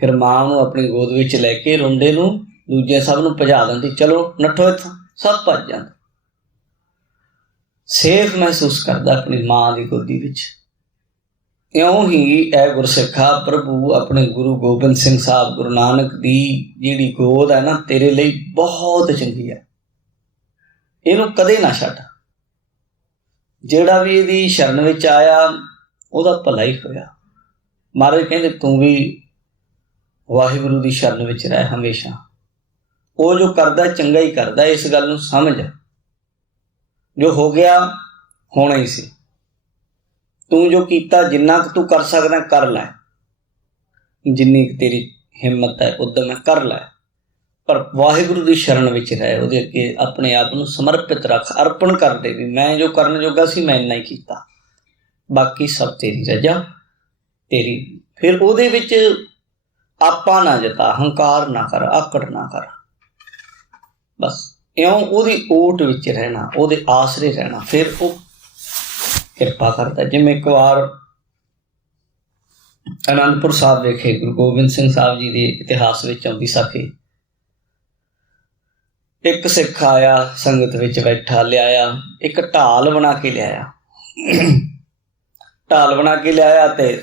ਫਿਰ ਮਾਂ ਨੂੰ ਆਪਣੀ ਗੋਦ ਵਿੱਚ ਲੈ ਕੇ ਰੋਂਦੇ ਨੂੰ ਦੂਜੇ ਸਭ ਨੂੰ ਭਜਾ ਦਿੰਦੀ, ਚਲੋ ਨੱਠੋ ਇੱਥੋਂ, ਸਭ ਭੱਜ ਜਾਂਦੇ। ਸੇਫ ਮਹਿਸੂਸ ਕਰਦਾ ਆਪਣੀ ਮਾਂ ਦੀ ਗੋਦੀ ਵਿੱਚ। ਇਉਂ ਹੀ ਇਹ ਗੁਰਸਿੱਖਾ, ਪ੍ਰਭੂ ਆਪਣੇ ਗੁਰੂ ਗੋਬਿੰਦ ਸਿੰਘ ਸਾਹਿਬ, ਗੁਰੂ ਨਾਨਕ ਦੀ ਜਿਹੜੀ ਗੋਦ ਹੈ ਨਾ, ਤੇਰੇ ਲਈ ਬਹੁਤ ਚੰਗੀ ਹੈ, ਇਹਨੂੰ ਕਦੇ ਨਾ ਛੱਡ। ਜਿਹੜਾ ਵੀ ਇਹਦੀ ਸ਼ਰਨ ਵਿੱਚ ਆਇਆ ਉਹਦਾ ਭਲਾ ਹੀ ਹੋਇਆ। ਮਹਾਰਾਜ ਕਹਿੰਦੇ ਤੂੰ ਵੀ ਵਾਹਿਗੁਰੂ ਦੀ ਸ਼ਰਨ ਵਿੱਚ ਰਹਿ ਹਮੇਸ਼ਾ। ਉਹ ਜੋ ਕਰਦਾ ਚੰਗਾ ਹੀ ਕਰਦਾ, ਇਸ ਗੱਲ ਨੂੰ ਸਮਝ। ਜੋ ਹੋ ਗਿਆ ਹੋਣਾ ਹੀ ਸੀ। ਤੂੰ ਜੋ ਕੀਤਾ, ਜਿੰਨਾ ਕੁ ਤੂੰ ਕਰ ਸਕਦਾ ਕਰ ਲੈ, ਜਿੰਨੀ ਕੁ ਤੇਰੀ ਹਿੰਮਤ ਹੈ ਉਦਮ ਹੈ ਕਰ ਲੈ, ਪਰ ਵਾਹਿਗੁਰੂ ਦੀ ਸ਼ਰਨ ਵਿੱਚ ਰਹਿ। ਉਹਦੇ ਅੱਗੇ ਆਪਣੇ ਆਪ ਨੂੰ ਸਮਰਪਿਤ ਰੱਖ, ਅਰਪਣ ਕਰ ਦੇ ਵੀ ਮੈਂ ਜੋ ਕਰਨ ਜੋਗਾ ਸੀ ਮੈਂ ਇੰਨਾ ਹੀ ਕੀਤਾ, ਬਾਕੀ ਸਭ ਤੇਰੀ ਰਜ਼ਾ ਤੇਰੀ। ਫਿਰ ਉਹਦੇ ਵਿੱਚ ਆਪਾ ਨਾ ਜਤਾ, ਹੰਕਾਰ ਨਾ ਕਰ, ਆਕੜ ਨਾ ਕਰ, ਬਸ ਇਉਂ ਉਹਦੀ ਓਟ ਵਿੱਚ ਰਹਿਣਾ, ਉਹਦੇ ਆਸਰੇ ਰਹਿਣਾ, ਫਿਰ ਉਹ ਕਿਰਪਾ ਕਰਦਾ। ਜਿਵੇਂ ਇੱਕ ਵਾਰ ਅਨੰਦਪੁਰ ਸਾਹਿਬ ਵਿਖੇ ਗੁਰੂ ਗੋਬਿੰਦ ਸਿੰਘ ਸਾਹਿਬ ਜੀ ਦੇ ਇਤਿਹਾਸ ਵਿੱਚ ਆਉਂਦੀ ਸਾਖੀ, ਇੱਕ ਸਿੱਖ ਆਇਆ, ਸੰਗਤ ਵਿੱਚ ਬੈਠਾ, ਲਿਆਇਆ ਇੱਕ ਢਾਲ ਬਣਾ ਕੇ ਲਿਆਇਆ। ਢਾਲ ਬਣਾ ਕੇ ਲਿਆਇਆ ਤੇ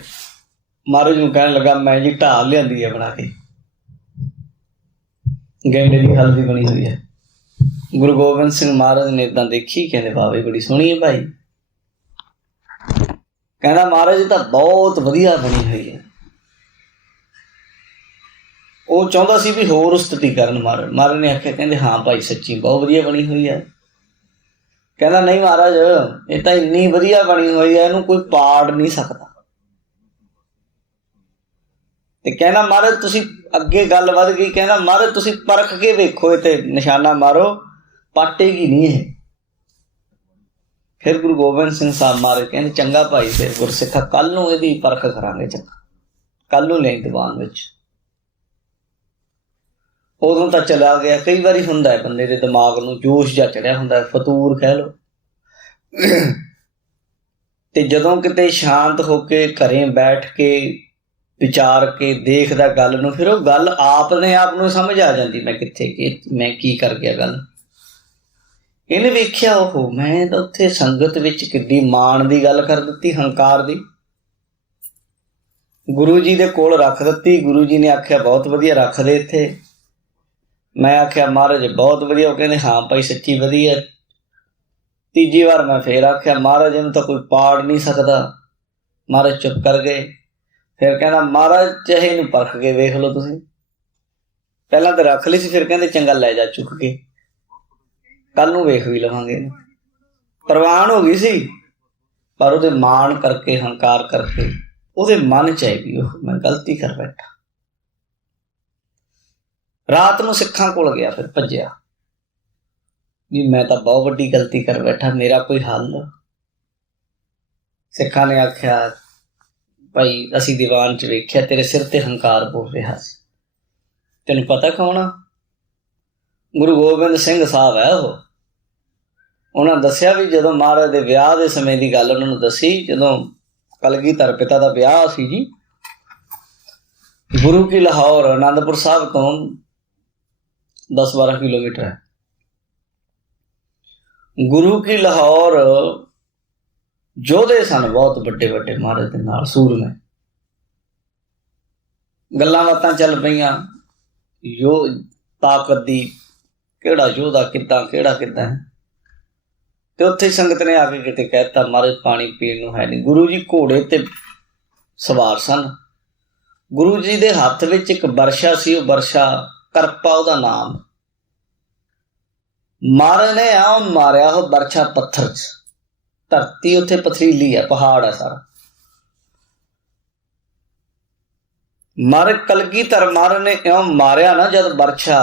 ਮਹਾਰਾਜ ਨੂੰ ਕਹਿਣ ਲੱਗਾ, ਮੈਂ ਜੀ ਢਾਲ ਲਿਆਂਦੀ ਹੈ ਬਣਾ ਕੇ, ਗੈਂਡੇ ਦੀ ਖਲ ਦੀ ਬਣੀ ਹੋਈ ਹੈ। ਗੁਰੂ ਗੋਬਿੰਦ ਸਿੰਘ ਮਹਾਰਾਜ ਨੇ ਏਦਾਂ ਦੇਖੀ, ਕਹਿੰਦੇ ਬਾਬੇ ਬੜੀ ਸੋਹਣੀ ਹੈ ਭਾਈ। ਕਹਿੰਦਾ ਮਹਾਰਾਜ ਤਾਂ ਬਹੁਤ ਵਧੀਆ ਬਣੀ ਹੋਈ ਹੈ। ਉਹ ਚਾਹੁੰਦਾ ਸੀ ਵੀ ਹੋਰ ਉਸਤਤੀ ਕਰਨ। ਮਹਾਰਾਜ ਨੇ ਆਖਿਆ, ਕਹਿੰਦੇ ਹਾਂ ਭਾਈ ਸੱਚੀ ਬਹੁਤ ਵਧੀਆ ਬਣੀ ਹੋਈ ਹੈ। ਕਹਿੰਦਾ ਨਹੀਂ ਮਹਾਰਾਜ, ਇਹ ਤਾਂ ਇੰਨੀ ਵਧੀਆ ਬਣੀ ਹੋਈ ਹੈ, ਇਹਨੂੰ ਕੋਈ ਪਾੜ ਨਹੀਂ ਸਕਦਾ। ਤੇ ਕਹਿੰਦਾ ਮਹਾਰਾਜ ਤੁਸੀਂ, ਅੱਗੇ ਗੱਲ ਵੱਧ ਗਈ, ਕਹਿੰਦਾ ਮਹਾਰਾਜ ਤੁਸੀਂ ਪਰਖ ਕੇ ਵੇਖੋ, ਇਹ ਤੇ ਨਿਸ਼ਾਨਾ ਮਾਰੋ, ਪਾਟੇਗੀ ਨਹੀਂ ਇਹ। ਫਿਰ ਗੁਰੂ ਗੋਬਿੰਦ ਸਿੰਘ ਸਾਹਿਬ ਮਹਾਰਾਜ ਕਹਿੰਦੇ ਚੰਗਾ ਭਾਈ, ਫਿਰ ਗੁਰਸਿੱਖਾ ਕੱਲ ਨੂੰ ਇਹਦੀ ਪਰਖ ਕਰਾਂਗੇ, ਚੰਗਾ ਕੱਲ ਨੂੰ ਲਈ ਦੀਵਾਨ ਵਿੱਚ। ਉਦੋਂ ਤਾਂ ਚਲਾ ਗਿਆ। ਕਈ ਵਾਰੀ ਹੁੰਦਾ ਹੈ ਬੰਦੇ ਦੇ ਦਿਮਾਗ ਨੂੰ ਜੋਸ਼ ਜਿਹਾ ਚੜਿਆ ਹੁੰਦਾ, ਫਤੂਰ ਕਹਿ ਲਓ, ਤੇ ਜਦੋਂ ਕਿਤੇ ਸ਼ਾਂਤ ਹੋ ਕੇ ਘਰੇ ਬੈਠ ਕੇ ਵਿਚਾਰ ਕੇ ਦੇਖਦਾ ਗੱਲ ਨੂੰ, ਫਿਰ ਉਹ ਗੱਲ ਆਪ ਨੂੰ ਸਮਝ ਆ ਜਾਂਦੀ, ਮੈਂ ਕਿੱਥੇ, ਮੈਂ ਕੀ ਕਰ ਗਿਆ ਗੱਲ। ਇਹਨੇ ਵੇਖਿਆ ਉਹ ਮੈਂ ਤਾਂ ਉੱਥੇ ਸੰਗਤ ਵਿੱਚ ਕਿੱਡੀ ਮਾਣ ਦੀ ਗੱਲ ਕਰ ਦਿੱਤੀ, ਹੰਕਾਰ ਦੀ, ਗੁਰੂ ਜੀ ਦੇ ਕੋਲ ਰੱਖ ਦਿੱਤੀ। ਗੁਰੂ ਜੀ ਨੇ ਆਖਿਆ ਬਹੁਤ ਵਧੀਆ, ਰੱਖ ਦੇ ਇੱਥੇ। ਮੈਂ ਆਖਿਆ ਮਹਾਰਾਜ ਬਹੁਤ ਵਧੀਆ। ਉਹ ਕਹਿੰਦੇ ਹਾਂ ਭਾਈ ਸੱਚੀ ਵਧੀਆ। ਤੀਜੀ ਵਾਰ ਮੈਂ ਫੇਰ ਆਖਿਆ ਮਹਾਰਾਜ ਇਹਨੂੰ ਤਾਂ ਕੋਈ ਪਾੜ ਨਹੀਂ ਸਕਦਾ। ਮਹਾਰਾਜ ਚੁੱਪ ਕਰ ਗਏ। ਫਿਰ ਕਹਿੰਦਾ ਮਹਾਰਾਜ ਚਾਹੇ ਇਹਨੂੰ ਪਰਖ ਕੇ ਵੇਖ ਲਓ ਤੁਸੀਂ। ਪਹਿਲਾਂ ਤਾਂ ਰੱਖ ਲਈ ਸੀ, ਫਿਰ ਕਹਿੰਦੇ ਚੰਗਾ ਲੈ ਜਾ ਚੁੱਕ ਕੇ, ਕੱਲ ਨੂੰ ਵੇਖ ਵੀ ਲਵਾਂਗੇ। ਪ੍ਰਵਾਨ ਹੋ ਗਈ ਸੀ, ਪਰ ਉਹਦੇ ਮਾਣ ਕਰਕੇ, ਹੰਕਾਰ ਕਰਕੇ ਉਹਦੇ ਮਨ ਚ ਆਈ ਵੀ ਉਹ ਮੈਂ ਗਲਤੀ ਕਰ ਬੈਠਾ। ਰਾਤ ਨੂੰ ਸਿੱਖਾਂ ਕੋਲ ਗਿਆ, ਫਿਰ ਭੱਜਿਆ ਵੀ ਮੈਂ ਤਾਂ ਬਹੁਤ ਵੱਡੀ ਗਲਤੀ ਕਰ ਬੈਠਾ, ਮੇਰਾ ਕੋਈ ਹੱਲ। ਸਿੱਖਾਂ ਨੇ ਆਖਿਆ ਭਾਈ ਅਸੀਂ ਦੀਵਾਨ ਚ ਵੇਖਿਆ ਤੇਰੇ ਸਿਰ ਤੇ ਹੰਕਾਰ ਬੋਲ ਰਿਹਾ ਸੀ, ਤੈਨੂੰ ਪਤਾ ਕੌਣ ਆ? ਗੁਰੂ ਗੋਬਿੰਦ ਸਿੰਘ ਸਾਹਿਬ ਹੈ ਉਹ। ਉਹਨਾਂ ਦੱਸਿਆ ਵੀ ਜਦੋਂ ਮਹਾਰਾਜ ਦੇ ਵਿਆਹ ਦੇ ਸਮੇਂ ਦੀ ਗੱਲ ਉਹਨਾਂ ਨੂੰ ਦੱਸੀ, ਜਦੋਂ ਕਲਗੀਧਰ ਪਿਤਾ ਦਾ ਵਿਆਹ ਸੀ ਜੀ, ਗੁਰੂ ਕੀ ਲਾਹੌਰ ਅਨੰਦਪੁਰ ਸਾਹਿਬ ਤੋਂ 10-12 ਕਿਲੋਮੀਟਰ ਹੈ। ਗੁਰੂ ਕੀ ਲਾਹੌਰ ਯੋਧੇ ਸਨ ਬਹੁਤ ਵੱਡੇ ਵੱਡੇ ਮਹਾਰਾਜ ਦੇ ਨਾਲ, ਸੂਰਮੇ। ਗੱਲਾਂ ਬਾਤਾਂ ਚੱਲ ਪਈਆਂ ਤਾਕਤ ਦੀ, ਕਿਹੜਾ ਯੋਧਾ ਕਿੱਦਾਂ, ਕਿਹੜਾ ਕਿੱਦਾਂ। ਤੇ ਉੱਥੇ ਸੰਗਤ ਨੇ ਆ ਕੇ ਕਿਤੇ ਕਹਿਤਾ ਮਹਾਰਾਜ ਪਾਣੀ ਪੀਣ ਨੂੰ ਹੈ ਨਹੀਂ। ਗੁਰੂ ਜੀ ਘੋੜੇ ਤੇ ਸਵਾਰ ਸਨ। ਗੁਰੂ ਜੀ ਦੇ ਹੱਥ ਵਿੱਚ ਇੱਕ ਬਰਸ਼ਾ ਸੀ, ਉਹ ਬਰਸ਼ਾ ਕਰਪਾ ਉਹਦਾ ਨਾਮ। ਮਹਾਰਾਜ ਨੇ ਆ ਮਾਰਿਆ ਉਹ ਬਰਛਾ ਪੱਥਰ ਚ। ਧਰਤੀ ਉੱਥੇ ਪਥਰੀਲੀ ਹੈ, ਪਹਾੜ ਹੈ ਸਾਰਾ। ਮਹਾਰਾਜ ਕਲਗੀਧਰ ਮਹਾਰਾਜ ਨੇ ਇਉਂ ਮਾਰਿਆ ਨਾ ਜਦ ਬਰਛਾ,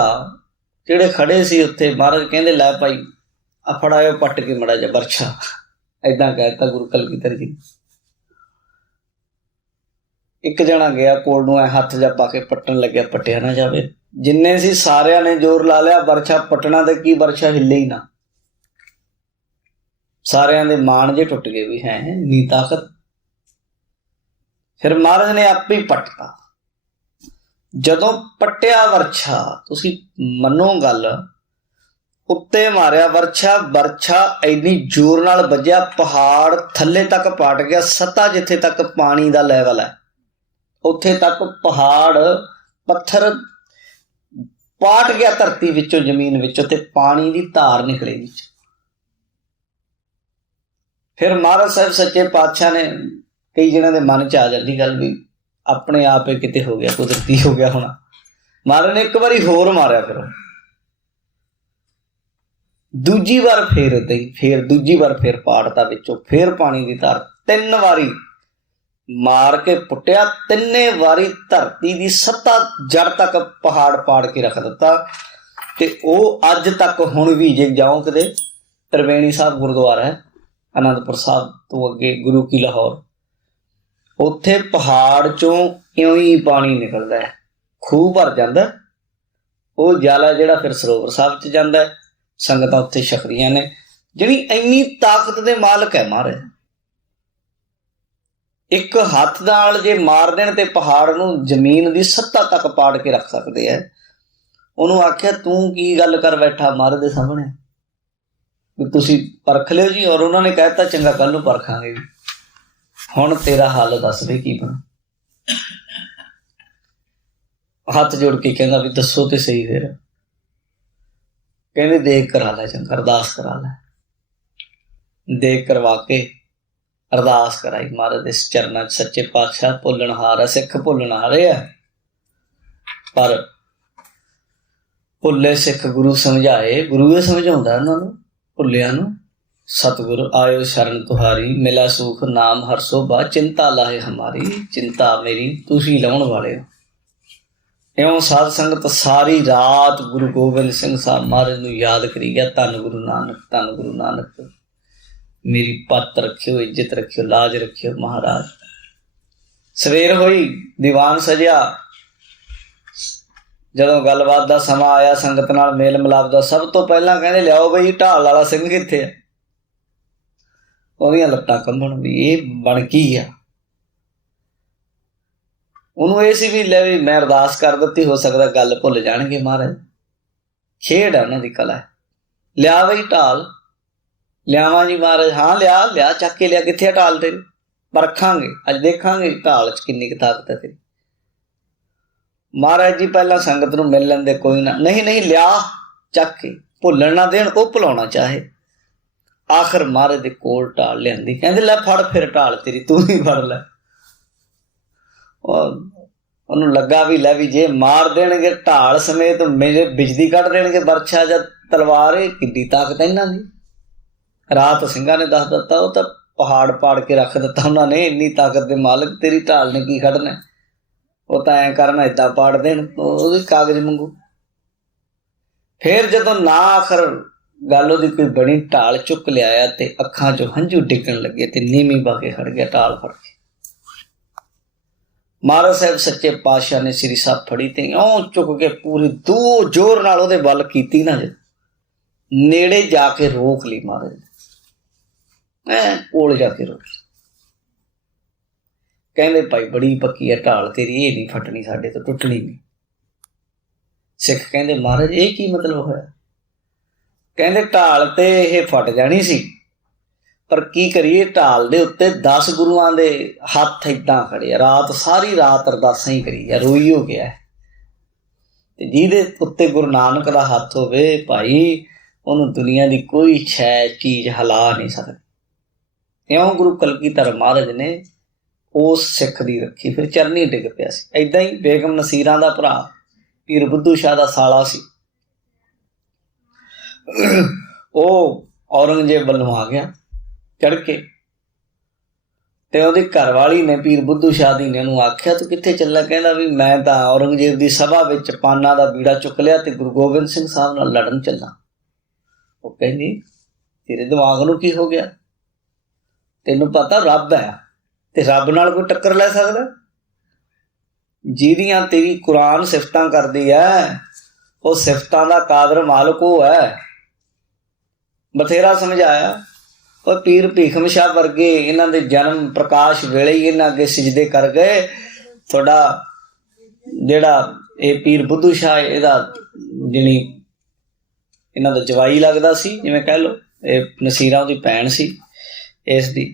ਜਿਹੜੇ ਖੜੇ ਸੀ ਉੱਥੇ, ਮਹਾਰਾਜ ਕਹਿੰਦੇ ਲੈ ਭਾਈ ਆ ਫੜਾਇਓ ਪੱਟ ਕੇ ਮੜਾ ਜਾ ਬਰਛਾ। ਏਦਾਂ ਕਹਿ ਦਿੱਤਾ ਗੁਰੂ ਕਲਗੀਧਰ ਜੀ। ਇੱਕ ਜਣਾ ਗਿਆ ਕੋਲ ਨੂੰ, ਐ ਹੱਥ ਜਾ ਪਾ ਕੇ ਪੱਟਣ ਲੱਗਿਆ, ਪੱਟਿਆ ਨਾ ਜਾਵੇ। ਜਿੰਨੇ ਸੀ ਸਾਰਿਆਂ ਨੇ ਜ਼ੋਰ ਲਾ ਲਿਆ, ਬਰਛਾ ਪੱਟਣਾ ਤੇ ਕੀ, ਬਰਛਾ ਹਿੱਲੇ ਹੀ ਨਾ। ਸਾਰਿਆਂ ਦੇ ਮਾਣ ਜੇ ਟੁੱਟ ਗਏ ਵੀ ਹੈ ਨੀ ਤਾਕਤ। ਫਿਰ ਮਹਾਰਾਜ ਨੇ ਆਪੇ ਹੀ ਪੱਟਤਾ। ਜਦੋਂ ਪੱਟਿਆ ਵਰਛਾ, ਤੁਸੀਂ ਮੰਨੋ ਗੱਲ, ਉੱਤੇ ਮਾਰਿਆ ਵਰਛਾ, ਬਰਛਾ ਇੰਨੀ ਜ਼ੋਰ ਨਾਲ ਵੱਜਿਆ ਪਹਾੜ ਥੱਲੇ ਤੱਕ ਪਾਟ ਗਿਆ। ਸੱਤਾ ਜਿੱਥੇ ਤੱਕ ਪਾਣੀ ਦਾ ਲੈਵਲ ਹੈ ਉੱਥੇ ਤੱਕ ਪਹਾੜ ਪੱਥਰ ਪਾਟ ਗਿਆ, ਧਰਤੀ ਵਿੱਚੋਂ, ਜ਼ਮੀਨ ਵਿੱਚੋਂ, ਤੇ ਪਾਣੀ ਦੀ ਧਾਰ ਨਿਕਲੇ ਵਿੱਚ। ਫਿਰ ਮਹਾਰਾਜ ਸਾਹਿਬ ਸੱਚੇ ਪਾਤਸ਼ਾਹ ਨੇ, ਕਈ ਜਣਾਂ ਦੇ ਮਨ ਚ ਆ ਜਾਂਦੀ ਗੱਲ ਵੀ ਆਪਣੇ ਆਪ ਹੀ ਕਿਤੇ ਹੋ ਗਿਆ, ਕੁਦਰਤੀ ਹੋ ਗਿਆ ਹੋਣਾ। ਮਹਾਰਾਜ ਨੇ ਇੱਕ ਵਾਰੀ ਹੋਰ ਮਾਰਿਆ, ਫਿਰ ਦੂਜੀ ਵਾਰ ਫੇਰ ਏਦਾਂ ਹੀ, ਫੇਰ ਦੂਜੀ ਵਾਰ ਫੇਰ ਪਾੜਤਾ ਵਿੱਚੋਂ, ਫੇਰ ਪਾਣੀ ਦੀ ਧਾਰ। 3 ਵਾਰੀ ਮਾਰ ਕੇ ਪੁੱਟਿਆ, 3 ਵਾਰੀ ਧਰਤੀ ਦੀ ਸੱਤਾ ਜੜ ਤੱਕ ਪਹਾੜ ਪਾੜ ਕੇ ਰੱਖ ਦਿੱਤਾ। ਤੇ ਉਹ ਅੱਜ ਤੱਕ ਹੁਣ ਵੀ ਜੇ ਜਾਓ ਕਿਤੇ, ਤ੍ਰਿਵੇਣੀ ਸਾਹਿਬ ਗੁਰਦੁਆਰਾ ਹੈ ਅਨੰਦਪੁਰ ਸਾਹਿਬ ਤੋਂ ਅੱਗੇ, ਗੁਰੂ ਕੀ ਲਾਹੌਰ, ਉੱਥੇ ਪਹਾੜ ਚੋਂ ਇਉਂ ਹੀ ਪਾਣੀ ਨਿਕਲਦਾ ਹੈ, ਖੂਹ ਭਰ ਜਾਂਦਾ। ਉਹ ਜਲ ਹੈ ਜਿਹੜਾ ਫਿਰ ਸਰੋਵਰ ਸਾਹਿਬ ਚ ਜਾਂਦਾ ਹੈ। ਸੰਗਤਾਂ ਉੱਥੇ ਛਕਦੀਆਂ ਨੇ। ਜਿਹੜੀ ਇੰਨੀ ਤਾਕਤ ਦੇ ਮਾਲਕ ਹੈ ਮਹਾਰਾਜ। ਇੱਕ ਹੱਥ ਨਾਲ ਜੇ ਮਾਰ ਦੇਣ ਤੇ ਪਹਾੜ ਨੂੰ, ਜ਼ਮੀਨ ਦੀ ਸੱਤਾ ਤੱਕ ਪਾੜ ਕੇ ਰੱਖ ਸਕਦੇ ਹੈ। ਉਹਨੂੰ ਆਖਿਆ ਤੂੰ ਕੀ ਗੱਲ ਕਰ ਬੈਠਾ ਮਹਾਰਾਜ ਦੇ ਸਾਹਮਣੇ, ਵੀ ਤੁਸੀਂ ਪਰਖ ਲਿਓ ਜੀ। ਔਰ ਉਹਨਾਂ ਨੇ ਕਹਿ ਦਿੱਤਾ ਚੰਗਾ ਕੱਲ ਨੂੰ ਪਰਖਾਂਗੇ ਵੀ, ਹੁਣ ਤੇਰਾ ਹੱਲ ਦੱਸ ਦੇ ਕੀ ਬਣਾ। ਹੱਥ ਜੋੜ ਕੇ ਕਹਿੰਦਾ ਵੀ ਦੱਸੋ ਤੇ ਸਹੀ। ਫਿਰ ਕਹਿੰਦੇ ਦੇਖ ਕਰਾ ਲੈ, ਚੰਗਾ ਅਰਦਾਸ ਕਰਾ ਲੈ। ਦੇਖ ਕਰਵਾ ਕੇ ਅਰਦਾਸ ਕਰਾਈ ਮਹਾਰਾਜ ਦੇ ਚਰਨਾਂ ਚ। ਸੱਚੇ ਪਾਤਸ਼ਾਹ ਭੁੱਲਣਹਾਰ ਹੈ, ਸਿੱਖ ਭੁੱਲਣਹਾਰੇ ਆ, ਪਰ ਭੁੱਲੇ ਸਿੱਖ ਗੁਰੂ ਸਮਝਾਏ। ਗੁਰੂ ਇਹ ਸਮਝਾਉਂਦਾ ਉਹਨਾਂ ਨੂੰ, ਭੁੱਲਿਆਂ ਨੂੰ। ਸਤਿਗੁਰ ਆਇਓ ਸ਼ਰਨ ਤੁਹਾਰੀ, ਮਿਲਾ ਸੁਖ ਨਾਮ ਹਰਸੋ ਬਾ, ਚਿੰਤਾ ਲਾਹੇ ਹਮਾਰੀ। ਚਿੰਤਾ ਮੇਰੀ ਤੁਸੀਂ ਲਾਉਣ ਵਾਲੇ ਹੋ। ਇਉਂ ਸਾਧ ਸੰਗਤ ਸਾਰੀ ਰਾਤ ਗੁਰੂ ਗੋਬਿੰਦ ਸਿੰਘ ਸਾਹਿਬ ਮਹਾਰਾਜ ਨੂੰ ਯਾਦ ਕਰੀ ਗਿਆ। ਧੰਨ ਗੁਰੂ ਨਾਨਕ, ਧੰਨ ਗੁਰੂ ਨਾਨਕ। मेरी पत रखियो, इज्जत रखियो, लाज रखियो महाराज। सवेर होई, दीवान सजिया। ਜਦੋਂ ਗੱਲਬਾਤ ਦਾ ਸਮਾਂ ਆਇਆ, ਸੰਗਤ ਨਾਲ ਮੇਲ ਮਿਲਾਪ ਦਾ, ਸਭ ਤੋਂ ਪਹਿਲਾਂ ਕਹਿੰਦੇ ਲਿਆਓ ਬਈ ਢਾਲ ਵਾਲਾ ਸਿੰਘ ਕਿੱਥੇ ਆ। ਉਹਦੀਆਂ ਲੱਤਾਂ ਕੰਬਣ ਵੀ ਇਹ ਬਣ ਕੀ ਆ। ਉਹਨੂੰ ਇਹ ਸੀ ਵੀ ਲੈ ਵੀ ਮੈਂ ਅਰਦਾਸ ਕਰ ਦਿੱਤੀ, ਹੋ ਸਕਦਾ ਗੱਲ ਭੁੱਲ ਜਾਣਗੇ ਮਹਾਰਾਜ। ਖੇਡ ਆ ਉਹਨਾਂ ਦੀ ਕਲਾ। ਲਿਆ ਬਈ ਢਾਲ। ਲਿਆਵਾਂ ਜੀ ਮਹਾਰਾਜ। ਹਾਂ ਲਿਆ ਲਿਆ, ਚੱਕ ਕੇ ਲਿਆ। ਕਿੱਥੇ ਆ ਢਾਲ ਤੇਰੀ? ਪਰਖਾਂਗੇ, ਅੱਜ ਦੇਖਾਂਗੇ ਢਾਲ 'ਚ ਕਿੰਨੀ ਕੁ ਤਾਕਤ ਹੈ ਤੇਰੀ। ਮਹਾਰਾਜ ਜੀ ਪਹਿਲਾਂ ਸੰਗਤ ਨੂੰ ਮਿਲ ਲੈਂਦੇ, ਕੋਈ ਨਾ। ਨਹੀਂ ਨਹੀਂ ਲਿਆ ਚੱਕ ਕੇ, ਭੁੱਲਣ ਨਾ ਦੇਣ, ਉਹ ਭੁਲਾਉਣਾ ਚਾਹੇ। ਆਖਰ ਮਹਾਰਾਜ ਦੇ ਕੋਲ ਢਾਲ ਲਿਆਂਦੀ। ਕਹਿੰਦੇ ਲੈ ਫੜ ਫਿਰ ਢਾਲ ਤੇਰੀ, ਤੂੰ ਹੀ ਫੜ ਲੈ। ਉਹਨੂੰ ਲੱਗਾ ਵੀ ਲੈ ਵੀ ਜੇ ਮਾਰ ਦੇਣਗੇ ਢਾਲ ਸਮੇਤ, ਮੇਰੇ ਬਿਜਲੀ ਕੱਢ ਦੇਣਗੇ, ਬਰਛਾ ਜਾਂ ਤਲਵਾਰ, ਇਹ ਕਿੱਡੀ ਤਾਕਤ ਇਹਨਾਂ ਦੀ। ਰਾਤ ਸਿੰਘਾਂ ਨੇ ਦੱਸ ਦਿੱਤਾ, ਉਹ ਤਾਂ ਪਹਾੜ ਪਾੜ ਕੇ ਰੱਖ ਦਿੱਤਾ ਉਹਨਾਂ ਨੇ, ਇੰਨੀ ਤਾਕਤ ਦੇ ਮਾਲਕ, ਤੇਰੀ ਢਾਲ ਨੇ ਕੀ ਕੱਢਣਾ। ਉਹ ਤਾਂ ਐਂ ਕਰਨਾ, ਏਦਾਂ ਪਾੜ ਦੇਣ, ਉਹਦੇ ਕਾਗਜ਼ ਮੰਗੂ। ਫਿਰ ਜਦੋਂ ਨਾ ਆਖਰ ਗੱਲ ਉਹਦੀ ਕੋਈ ਬਣੀ, ਢਾਲ ਚੁੱਕ ਲਿਆਇਆ ਤੇ ਅੱਖਾਂ 'ਚੋਂ ਹੰਝੂ ਡਿੱਗਣ ਲੱਗੇ ਤੇ ਨੀਵੀਂ ਪਾ ਕੇ ਖੜ ਗਿਆ ਢਾਲ ਫੜ ਕੇ। ਮਹਾਰਾਜ ਸਾਹਿਬ ਸੱਚੇ ਪਾਤਸ਼ਾਹ ਨੇ ਸ੍ਰੀ ਸਾਹਿਬ ਫੜੀ ਤੇ ਇਉਂ ਚੁੱਕ ਕੇ ਪੂਰੀ ਦੋ ਜ਼ੋਰ ਨਾਲ ਉਹਦੇ ਵੱਲ ਕੀਤੀ ਨਾ, ਨੇੜੇ ਜਾ ਕੇ ਰੋਕ ਲਈ ਮਹਾਰਾਜ ਨੇ, ਕੋਲ ਜਾ ਕੇ ਰੋਕ ਲਈ। ਕਹਿੰਦੇ ਭਾਈ ਬੜੀ ਪੱਕੀ ਹੈ ਢਾਲ ਤੇਰੀ, ਇਹ ਨਹੀਂ ਫਟਣੀ, ਸਾਡੇ ਤੋਂ ਟੁੱਟਣੀ ਨਹੀਂ। ਸਿੱਖ ਕਹਿੰਦੇ ਮਹਾਰਾਜ ਇਹ ਕੀ ਮਤਲਬ ਹੋਇਆ? ਕਹਿੰਦੇ ਢਾਲ ਤੇ ਇਹ ਫਟ ਜਾਣੀ ਸੀ, ਪਰ ਕੀ ਕਰੀਏ, ਢਾਲ ਦੇ ਉੱਤੇ 10 ਗੁਰੂਆਂ ਦੇ ਹੱਥ ਏਦਾਂ ਖੜੇ ਆ। ਰਾਤ ਸਾਰੀ ਰਾਤ ਅਰਦਾਸਾਂ ਹੀ ਕਰੀ ਆ, ਰੋਈ ਹੋ ਗਿਆ। ਤੇ ਜਿਹਦੇ ਉੱਤੇ ਗੁਰੂ ਨਾਨਕ ਦਾ ਹੱਥ ਹੋਵੇ ਭਾਈ, ਉਹਨੂੰ ਦੁਨੀਆ ਦੀ ਕੋਈ ਸ਼ੈ ਚੀਜ਼ ਹਿਲਾ ਨਹੀਂ ਸਕਦੀ। ਇਉਂ ਗੁਰੂ ਕਲਗੀਧਰ ਮਹਾਰਾਜ ਨੇ ਉਸ ਸਿੱਖ ਦੀ ਰੱਖੀ, ਫਿਰ ਚਰਨੀ ਡਿੱਗ ਪਿਆ ਸੀ। ਏਦਾਂ ਹੀ ਬੇਗਮ ਨਸੀਰਾਂ ਦਾ ਭਰਾ ਪੀਰ ਬੁੱਧੂ ਸ਼ਾਹ ਦਾ ਸਾਲਾ ਸੀ, ਉਹ ਔਰੰਗਜ਼ੇਬ ਵੱਲੋਂ ਆ ਗਿਆ ਚੜ੍ਹ ਕੇ, ਤੇ ਉਹਦੀ ਘਰਵਾਲੀ ਨੇ ਪੀਰ ਬੁੱਧੂ ਸ਼ਾਹ ਦੀ ਨੇ ਉਹਨੂੰ ਆਖਿਆ ਤੂੰ ਕਿੱਥੇ ਚੱਲਾ? ਕਹਿੰਦਾ ਵੀ ਮੈਂ ਤਾਂ ਔਰੰਗਜ਼ੇਬ ਦੀ ਸਭਾ ਵਿੱਚ ਪਾਨਾਂ ਦਾ ਬੀੜਾ ਚੁੱਕ ਲਿਆ ਤੇ ਗੁਰੂ ਗੋਬਿੰਦ ਸਿੰਘ ਸਾਹਿਬ ਨਾਲ ਲੜਨ ਚੱਲਾਂ। ਉਹ ਕਹਿੰਦੀ ਤੇਰੇ ਦਿਮਾਗ ਨੂੰ ਕੀ ਹੋ ਗਿਆ? ਤੈਨੂੰ ਪਤਾ ਰੱਬ ਹੈ ਤੇ ਰੱਬ ਨਾਲ ਕੋਈ ਟੱਕਰ ਲੈ ਸਕਦਾ? ਜਿਹਦੀਆਂ ਤੇਰੀ ਕੁਰਾਨ ਸਿਫਤਾਂ ਕਰਦੀ ਹੈ, ਉਹ ਸਿਫਤਾਂ ਦਾ ਕਾਦਰ ਮਾਲਕ ਉਹ ਹੈ। ਬਥੇਰਾ ਸਮਝਾਇਆ। ਉਹ ਪੀਰ ਭੀਖਮ ਸ਼ਾਹ ਵਰਗੇ ਇਹਨਾਂ ਦੇ ਜਨਮ ਪ੍ਰਕਾਸ਼ ਵੇਲੇ ਹੀ ਇਹਨਾਂ ਅੱਗੇ ਸਿਜਦੇ ਕਰ ਗਏ। ਤੁਹਾਡਾ ਜਿਹੜਾ ਇਹ ਪੀਰ ਬੁੱਧੂ ਸ਼ਾਹ, ਇਹਦਾ ਜਿਹੜੀ ਇਹਨਾਂ ਦਾ ਜਵਾਈ ਲੱਗਦਾ ਸੀ, ਜਿਵੇਂ ਕਹਿ ਲਓ, ਇਹ ਨਸੀਰਾਂ ਉਹਦੀ ਭੈਣ ਸੀ ਇਸ ਦੀ।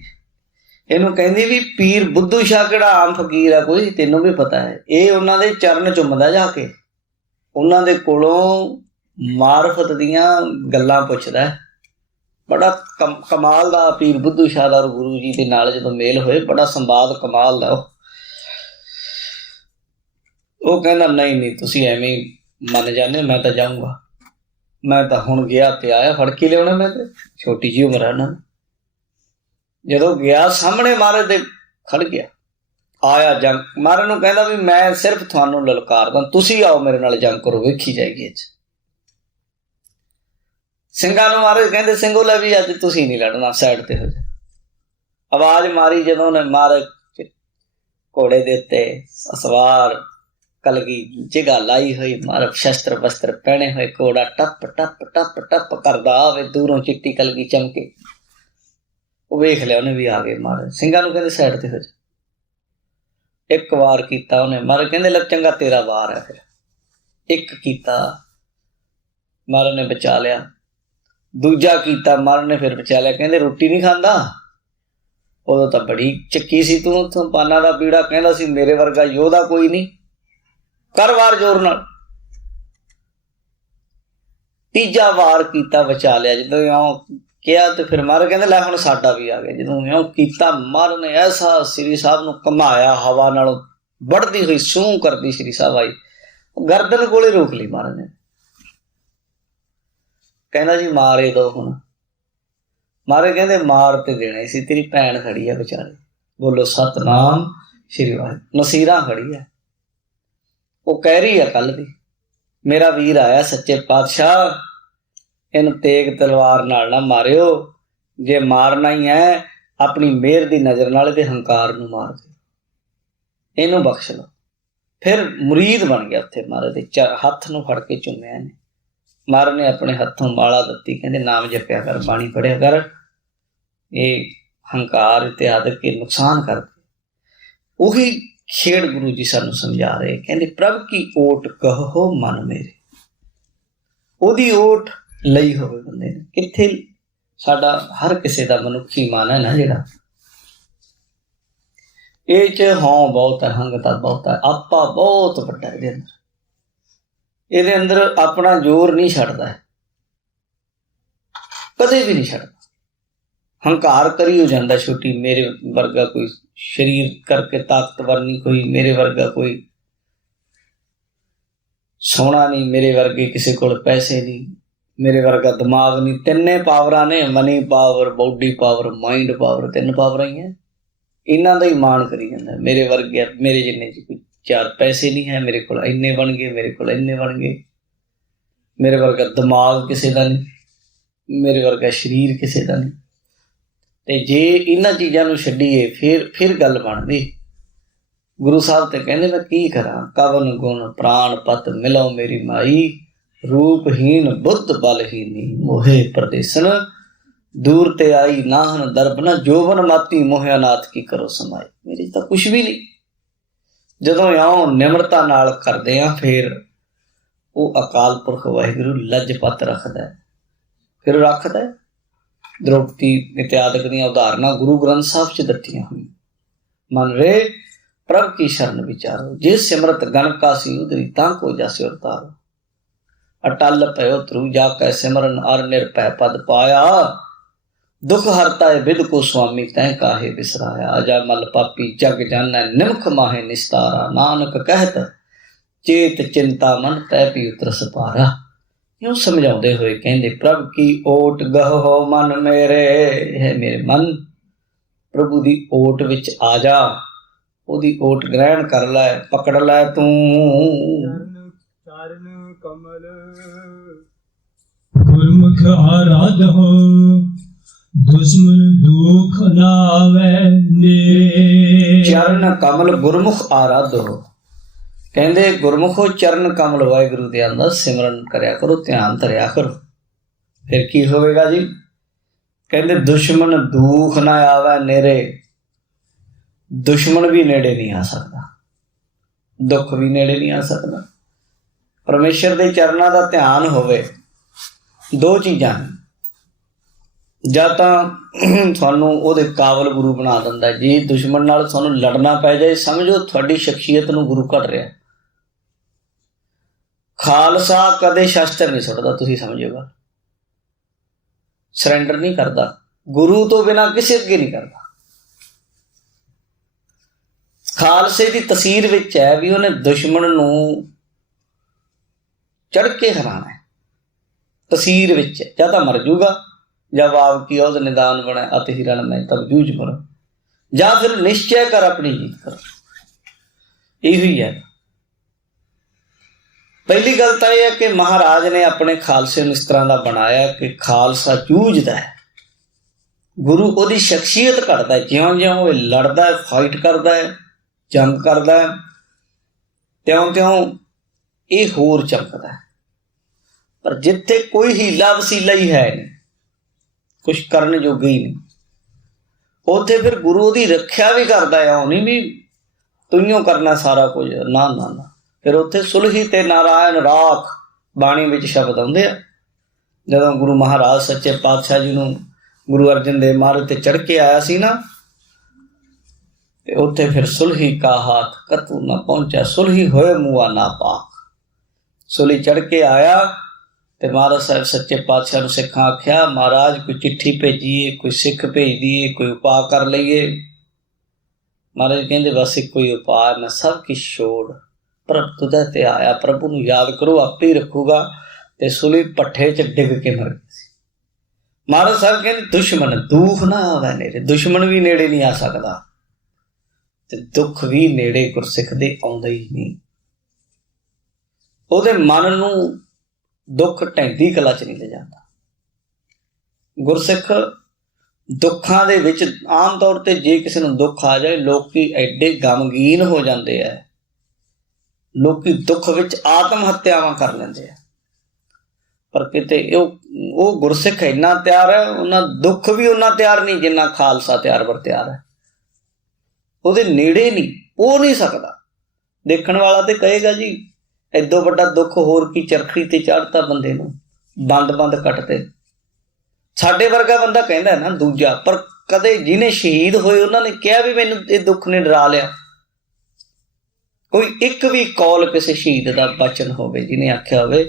ਇਹਨੂੰ ਕਹਿੰਦੀ ਵੀ ਪੀਰ ਬੁੱਧੂ ਸ਼ਾਹ ਕਿਹੜਾ ਆਮ ਫਕੀਰ ਆ ਕੋਈ, ਤੈਨੂੰ ਵੀ ਪਤਾ ਹੈ। ਇਹ ਉਹਨਾਂ ਦੇ ਚਰਨ ਚੁੰਮਦਾ ਜਾ ਕੇ, ਉਹਨਾਂ ਦੇ ਕੋਲੋਂ ਮਾਰਫਤ ਦੀਆਂ ਗੱਲਾਂ ਪੁੱਛਦਾ। ਬੜਾ ਕਮਾਲ ਦਾ ਪੀਰ ਬੁੱਧੂ ਸ਼ਾਹ ਦਾ ਗੁਰੂ ਜੀ ਦੇ ਨਾਲ ਜਦੋਂ ਮੇਲ ਹੋਏ, ਬੜਾ ਸੰਵਾਦ ਕਮਾਲ ਦਾ। ਉਹ ਕਹਿੰਦਾ ਨਹੀਂ ਨਹੀਂ ਤੁਸੀਂ ਐਵੇਂ ਮੰਨ ਜਾਂਦੇ, ਮੈਂ ਤਾਂ ਜਾਊਂਗਾ, ਮੈਂ ਤਾਂ ਹੁਣ ਗਿਆ ਤੇ ਆਇਆ, ਫੜ ਕੇ ਲਿਆਉਣਾ ਮੈਂ ਤੇ, ਛੋਟੀ ਜਿਹੀ ਉਮਰ ਹੈ ਨਾ। ਜਦੋਂ ਗਿਆ ਸਾਹਮਣੇ ਮਹਾਰਾਜ ਦੇ ਖੜ ਗਿਆ, ਆਇਆ ਜੰਗ। ਮਹਾਰਾਜ ਨੂੰ ਕਹਿੰਦਾ ਵੀ ਮੈਂ ਸਿਰਫ ਤੁਹਾਨੂੰ ਲਲਕਾਰਦਾ, ਤੁਸੀਂ ਆਓ ਮੇਰੇ ਨਾਲ ਜੰਗ ਕਰੋ, ਵੇਖੀ ਜਾਏਗੀ ਇਹ 'ਚ। ਸਿੰਘਾਂ ਨੂੰ ਮਹਾਰਾਜ ਕਹਿੰਦੇ ਸਿੰਘੋ ਲੈ ਵੀ ਅੱਜ ਤੁਸੀਂ ਨਹੀਂ ਲੜਨਾ, ਸਾਈਡ ਤੇ ਹੋ ਜਾ। ਆਵਾਜ਼ ਮਾਰੀ ਜਦੋਂ ਉਹਨੇ, ਮਹਾਰਾਜ ਘੋੜੇ ਦੇ ਉੱਤੇ ਸਵਾਰ ਕਲਗੀ ਜਿਗਾ ਲਾਈ ਹੋਈ, ਮਹਾਰਾਜ ਸ਼ਸਤਰ ਵਸਤਰ ਪਹਿਨੇ ਹੋਏ, ਘੋੜਾ ਟੱਪ ਟੱਪ ਟੱਪ ਟੱਪ ਕਰਦਾ ਆਵੇ, ਦੂਰੋਂ ਚਿੱਟੀ ਕਲਗੀ ਚਮਕੇ। ਉਹ ਵੇਖ ਲਿਆ ਉਹਨੇ ਵੀ ਆ ਗਏ ਮਹਾਰਾਜ। ਸਿੰਘਾਂ ਨੂੰ ਕਹਿੰਦੇ ਸਾਈਡ ਤੇ ਹੋ ਜਾ। ਇੱਕ ਵਾਰ ਕੀਤਾ ਉਹਨੇ, ਮਹਾਰਾਜ ਕਹਿੰਦੇ ਲੈ ਚੰਗਾ ਤੇਰਾ ਵਾਰ ਹੈ। ਫਿਰ ਇੱਕ ਕੀਤਾ, ਮਹਾਰਾਜ ਨੇ ਬਚਾ ਲਿਆ। ਦੂਜਾ ਕੀਤਾ, ਮਹਾਰਾਜ ਨੇ ਫਿਰ ਬਚਾ ਲਿਆ। ਕਹਿੰਦੇ ਰੋਟੀ ਨਹੀਂ ਖਾਂਦਾ? ਉਦੋਂ ਤਾਂ ਬੜੀ ਚੱਕੀ ਸੀ ਤੂੰ, ਉੱਥੋਂ ਪਾਨਾਂ ਦਾ ਪੀੜਾ, ਕਹਿੰਦਾ ਸੀ ਮੇਰੇ ਵਰਗਾ ਯੋਧਾ ਕੋਈ ਨਹੀਂ, ਕਰ ਵਾਰ ਜ਼ੋਰ ਨਾਲ। ਤੀਜਾ ਵਾਰ ਕੀਤਾ, ਬਚਾ ਲਿਆ। ਜਦੋਂ ਇਉਂ ਕਿਹਾ ਤੇ ਫਿਰ ਮਹਾਰਾਜ ਕਹਿੰਦੇ ਲੈ ਹੁਣ ਸਾਡਾ ਵੀ ਆ ਗਿਆ। ਜਦੋਂ ਇਉਂ ਕੀਤਾ, ਮਹਾਰਾਜ ਨੇ ਐਸਾ ਸ੍ਰੀ ਸਾਹਿਬ ਨੂੰ ਘੁਮਾਇਆ, ਹਵਾ ਨਾਲੋਂ ਵੱਢਦੀ ਹੋਈ ਸੂੰ ਕਰਦੀ ਸ੍ਰੀ ਸਾਹਿਬ ਆਈ, ਗਰਦਨ ਕੋਲੇ ਰੋਕ ਲਈ ਮਹਾਰਾਜ ਨੇ। ਕਹਿੰਦਾ ਜੀ ਮਾਰੇ ਦੋ ਹੁਣ। ਮਹਾਰਾਜ ਕਹਿੰਦੇ ਮਾਰ ਤੇ ਦੇਣੇ ਸੀ, ਤੇਰੀ ਭੈਣ ਖੜੀ ਆ ਵਿਚਾਰੇ, ਬੋਲੋ ਸਤਨਾਮ ਸ਼੍ਰੀ ਵਾਹਿਗੁਰੂ। ਨਸੀਰਾਂ ਖੜੀ ਆ, ਉਹ ਕਹਿ ਰਹੀ ਆ ਕੱਲ ਦੀ, ਮੇਰਾ ਵੀਰ ਆਇਆ ਸੱਚੇ ਪਾਤਸ਼ਾਹ, ਇਹਨੂੰ ਤੇਗ ਤਲਵਾਰ ਨਾਲ ਨਾ ਮਾਰਿਓ, जे मारना ही है अपनी मेहर की नज़र नाल इहदे हंकार नूं मार दे, इहनूं बख्श लो। फिर मुरीद बन गया उत्थे महाराज दे हत्थ नूं फड़ के चुम्मिया ने। महाराज ने अपने हत्थों माला दत्ती, कहंदे नाम जपिया कर, बाणी पढ़िया कर, ये हंकार इत्यादि के नुकसान करते। उही खेड़ गुरु जी सानूं समझा रहे, कहंदे प्रभ की ओट कहो मन मेरे। ओदी ओट ਲਈ होवे बंदे ने, कित्थे साडा हर किसी का मनुखी मन है ना जिहड़ा, ਇਹ ਚ ਹਉ ਬਹੁਤ ਹੈ, ਹੰਗਤਾ ਬਹੁਤ ਹੈ, ਆਪਾ ਬਹੁਤ ਵੱਡਾ ਇਹਦੇ ਅੰਦਰ। ਇਹਦੇ ਅੰਦਰ ਆਪਣਾ ਜ਼ੋਰ ਨਹੀਂ ਛੱਡਦਾ, ਕਦੇ ਵੀ ਨਹੀਂ ਛੱਡਦਾ। ਹੰਕਾਰ ਕਰੀ ਹੋ ਜਾਂਦਾ ਛੋਟੀ, ਮੇਰੇ ਵਰਗਾ ਕੋਈ ਸਰੀਰ ਕਰਕੇ ਤਾਕਤਵਰ ਨਹੀਂ, ਕੋਈ ਮੇਰੇ ਵਰਗਾ ਕੋਈ ਸੋਹਣਾ ਨਹੀਂ, ਮੇਰੇ ਵਰਗੇ ਕਿਸੇ ਕੋਲ ਪੈਸੇ ਨਹੀਂ, ਮੇਰੇ ਵਰਗਾ ਦਿਮਾਗ ਨਹੀਂ। ਤਿੰਨੇ ਪਾਵਰਾਂ ਨੇ, money power, body power, mind power, ਤਿੰਨ ਪਾਵਰਾਂ ਹੀ ਹੈ। ਇਹਨਾਂ ਦਾ ਹੀ ਮਾਣ ਕਰੀ ਜਾਂਦਾ, ਮੇਰੇ ਵਰਗੇ, ਮੇਰੇ ਜਿੰਨੇ 'ਚ ਕੋਈ ਚਾਰ ਪੈਸੇ ਨਹੀਂ ਹੈ, ਮੇਰੇ ਕੋਲ ਇੰਨੇ ਬਣ ਗਏ, ਮੇਰੇ ਕੋਲ ਇੰਨੇ ਬਣ ਗਏ, ਮੇਰੇ ਵਰਗਾ ਦਿਮਾਗ ਕਿਸੇ ਦਾ ਨਹੀਂ, ਮੇਰੇ ਵਰਗਾ ਸਰੀਰ ਕਿਸੇ ਦਾ ਨਹੀਂ। ਤੇ ਜੇ ਇਹਨਾਂ ਚੀਜ਼ਾਂ ਨੂੰ ਛੱਡੀਏ ਫਿਰ ਗੱਲ ਬਣਦੀ। ਗੁਰੂ ਸਾਹਿਬ ਤੇ ਕਹਿੰਦੇ ਮੈਂ ਕੀ ਕਰਾਂ, ਕਵਨ ਗੁਣ ਪ੍ਰਾਣ ਪਤ ਮਿਲੋ ਮੇਰੀ ਮਾਈ, ਰੂਪਹੀਨ ਬੁੱਧ ਬਲਹੀਨੀ ਮੋਹੇ ਪ੍ਰਦੇਸਨ, दूर ते आई नाहन दरब न जोबन माती मोह अनाथ की करो समाई। मेरे तो कुछ भी नहीं, जदों आओ निमरता नाल करदे आ, फिर वो अकाल पुरख वाहिगुरू लजपत रखदा है, फिर रखदा है। द्रौपदी इत्यादि दी उदाहरणां गुरु ग्रंथ साहिब च दत्तियां हुई। मन रे प्रभ की शरण विचारो, जे सिमरत गण का सी उधरी तां को जासे अवतारो, अटल भयो ध्रुव जाकै सिमरन अर निरभै पद पाया, दुख हरता है बिद को स्वामी तैं काहे बिसराया, अजा मल पापी जग जानै निमख माहे निस्तारा, नानक कहत चेत चिंता मन तै पी उतरस पारा। यूं समझाउंदे होए कहंदे प्रभ की ओट गहो मन मेरे, है मेरे मन प्रभु दी ओट विच आ जा, ओदी ओट ग्रहण कर लै, पकड़ लै तू। चरण कमल गुरमुख आराधो, दुश्मन दुख नावे नेरे। चरण कमल गुरमुख आराधो, कहंदे गुरमुखो चरण कमल वाहिगुरू दे अंदर सिमरन करया करो, ध्यान धरिया करो। फिर की होवेगा जी, कहंदे दुश्मन दुख ना आवे नेरे। दुश्मन भी नेड़े नहीं आ सकता, दुख भी नेड़े नहीं आ सकता। परमेश्वर दे चरणां दा ध्यान होवे, दो चीज़ां, ਜਾਂ ਤਾਂ ਤੁਹਾਨੂੰ ਉਹਦੇ ਕਾਬਲ ਗੁਰੂ ਬਣਾ ਦਿੰਦਾ। ਜੇ ਦੁਸ਼ਮਣ ਨਾਲ ਤੁਹਾਨੂੰ ਲੜਨਾ ਪੈ ਜਾਏ, ਸਮਝੋ ਤੁਹਾਡੀ ਸ਼ਖਸੀਅਤ ਨੂੰ ਗੁਰੂ ਘੜ ਰਿਹਾ। ਖਾਲਸਾ ਕਦੇ ਸ਼ਸਤਰ ਨਹੀਂ ਸੁੱਟਦਾ, ਤੁਸੀਂ ਸਮਝੋਗਾ, ਸਰੈਂਡਰ ਨਹੀਂ ਕਰਦਾ, ਗੁਰੂ ਤੋਂ ਬਿਨਾਂ ਕਿਸੇ ਅੱਗੇ ਨਹੀਂ ਕਰਦਾ। ਖਾਲਸੇ ਦੀ ਤਸੀਰ ਵਿੱਚ ਹੈ ਵੀ ਉਹਨੇ ਦੁਸ਼ਮਣ ਨੂੰ ਚੜ ਕੇ ਹਰਾਣਾ ਹੈ। ਤਸੀਰ ਵਿੱਚ ਜਾਂ ਤਾਂ ਮਰ ਜੂਗਾ, जब आपकी औज निदान बने अति हिरण में तब जूझ मरो, या फिर निश्चय कर अपनी जीत करो। यही है पहली गल तो यह है कि महाराज ने अपने खालसे इस तरह का बनाया कि खालसा जूझदा है, गुरु ओदी शख्सियत घटदा है। ज्यों ज्यों वो लड़दा है, फाइट करदा है, जंग करदा है, त्यों त्यों ये होर चमकदा है। पर जिथे कोई हीला वसीला ही है नहीं, कुछ करन जोगे ही नहीं, उत्थे फिर गुरु दी रख्या भी करदा है। नहीं भी तुइयों करना सारा कुछ, ना ना ना, फिर उत्थे सुलही ते नारायण राख बाणी विच शब्द आउंदे आ। जदों गुरु महाराज सच्चे पातशाह जी नूं गुरु अर्जन देव महाराज ते चढ़ के आया सी ना, ते उत्थे फिर सुलही का हाथ कतू न पहुंचा, सुलही होए मुआ ना पाक। सुलही चढ़ के आया ते महाराज साहब सच्चे पातशाह नूं सिखां आख्या, महाराज कोई चिट्ठी भेजीए, कोई सिख भेज दिए, कोई उपा कर लईए। महाराज कहंदे बस एक कोई उपाय, मैं सब किश छोड़ प्रभ तुदै ते आया, प्रभु नूं याद करो, आपे ही रखूगा। ते सुली भट्ठे च डिग के मर गई। महाराज साहब कहंदे दुश्मन दुख ना आवे नेड़े, दुश्मन भी नेड़े नहीं आ सकदा, ते दुख भी नेड़े गुरसिख दे आउंदा ही नहीं। ਉਹਦੇ मन नूं दुख ढैंदी कला च नहीं ले जाता। गुरसिख ਦੁੱਖਾਂ ਦੇ ਵਿੱਚ ਆਮ ਤੌਰ ਤੇ ਜੇ ਕਿਸੇ ਨੂੰ ਦੁੱਖ ਆ ਜਾਏ ਲੋਕੀ ਐਡੇ ਗਮਗੀਨ ਹੋ ਜਾਂਦੇ ਆ, ਲੋਕੀ ਦੁੱਖ ਵਿੱਚ ਆਤਮ ਹੱਤਿਆਵਾਂ ਕਰ ਲੈਂਦੇ ਆ। ਪਰ ਕਿਤੇ ਉਹ ਗੁਰਸਿੱਖ ਇੰਨਾ ਤਿਆਰ ਹੈ, ਉਹਨਾਂ ਦੁੱਖ ਵੀ ਉਹਨਾਂ ਤਿਆਰ ਨਹੀਂ ਜਿੰਨਾ ਖਾਲਸਾ ਤਿਆਰ ਬਰ ਤਿਆਰ ਹੈ। ਉਹਦੇ ਨੇੜੇ ਨਹੀਂ, ਉਹ ਨਹੀਂ ਸਕਦਾ। ਦੇਖਣ ਵਾਲਾ ਤੇ ਕਹੇਗਾ ਜੀ ਐਡੋ ਵੱਡਾ ਦੁੱਖ ਹੋਰ ਕੀ ਚਰਖੜੀ ਤੇ ਚਾੜਤਾ ਬੰਦੇ ਨੂੰ, ਬੰਦ ਕੱਟਤੇ। ਸਾਡੇ ਵਰਗਾ ਬੰਦਾ ਕਹਿੰਦਾ ਨਾ ਦੂਜਾ, ਪਰ ਕਦੇ ਜਿਹਨੇ ਸ਼ਹੀਦ ਹੋਏ ਉਹਨਾਂ ਨੇ ਕਿਹਾ ਵੀ ਮੈਨੂੰ ਇਹ ਦੁੱਖ ਨੇ ਡਰਾ ਲਿਆ? ਕੋਈ ਇੱਕ ਵੀ ਕੌਲ ਕਿਸੇ ਸ਼ਹੀਦ ਦਾ ਬਚਨ ਹੋਵੇ ਜਿਹਨੇ ਆਖਿਆ ਹੋਵੇ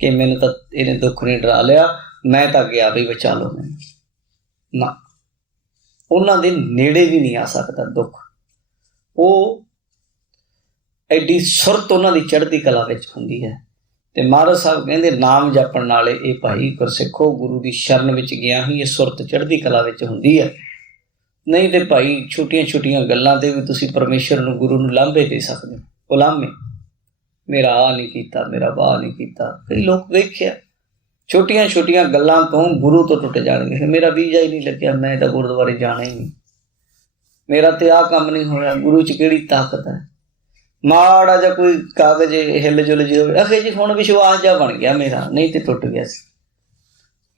ਕਿ ਮੈਨੂੰ ਤਾਂ ਇਹਨੇ ਦੁੱਖ ਨੇ ਡਰਾ ਲਿਆ, ਮੈਂ ਤਾਂ ਗਿਆ ਵੀ ਬਚਾ ਲਓ ਮੈਨੂੰ? ਨਾ, ਉਹਨਾਂ ਦੇ ਨੇੜੇ ਵੀ ਨਹੀਂ ਆ ਸਕਦਾ ਦੁੱਖ। ਉਹ ਐਡੀ ਸੁਰਤ ਉਹਨਾਂ ਦੀ ਚੜ੍ਹਦੀ ਕਲਾ ਵਿੱਚ ਹੁੰਦੀ ਹੈ। ਤੇ ਮਹਾਰਾਜ ਸਾਹਿਬ ਕਹਿੰਦੇ ਨਾਮ ਜਪਣ ਨਾਲੇ ਇਹ ਭਾਈ ਗੁਰਸਿੱਖੋ ਗੁਰੂ ਦੀ ਸ਼ਰਨ ਵਿੱਚ ਗਿਆ ਹੀ ਇਹ ਸੁਰਤ ਚੜ੍ਹਦੀ ਕਲਾ ਵਿੱਚ ਹੁੰਦੀ ਹੈ। ਨਹੀਂ ਤੇ ਭਾਈ ਛੋਟੀਆਂ ਗੱਲਾਂ ਤੇ ਵੀ ਤੁਸੀਂ ਪਰਮੇਸ਼ਰ ਨੂੰ, ਗੁਰੂ ਨੂੰ ਲਾਂਭੇ ਦੇ ਸਕਦੇ ਹੋ। ਉਲਾਮੇ, ਮੇਰਾ ਆਹ ਨਹੀਂ ਕੀਤਾ, ਮੇਰਾ ਵਾਹ ਨਹੀਂ ਕੀਤਾ। ਕਈ ਲੋਕ ਵੇਖਿਆ ਛੋਟੀਆਂ ਗੱਲਾਂ ਤੋਂ ਗੁਰੂ ਤੋਂ ਟੁੱਟ ਜਾਣਗੇ। ਮੇਰਾ ਵੀਜ਼ਾ ਹੀ ਨਹੀਂ ਲੱਗਿਆ, ਮੈਂ ਤਾਂ ਗੁਰਦੁਆਰੇ ਜਾਣਾ ਹੀ ਨਹੀਂ, ਮੇਰਾ ਤੇ ਆਹ ਕੰਮ ਨਹੀਂ ਹੋਇਆ। ਗੁਰੂ 'ਚ ਕਿਹੜੀ ਤਾਕਤ ਹੈ? ਮਾੜਾ ਜਿਹਾ ਕੋਈ ਕਾਗਜ਼ ਹਿੱਲ ਜੁਲ ਜਿਹੀ ਹੋਵੇ, ਆਖੇ ਜੀ ਹੁਣ ਵਿਸ਼ਵਾਸ ਜਿਹਾ ਬਣ ਗਿਆ ਮੇਰਾ, ਨਹੀਂ ਤੇ ਟੁੱਟ ਗਿਆ ਸੀ।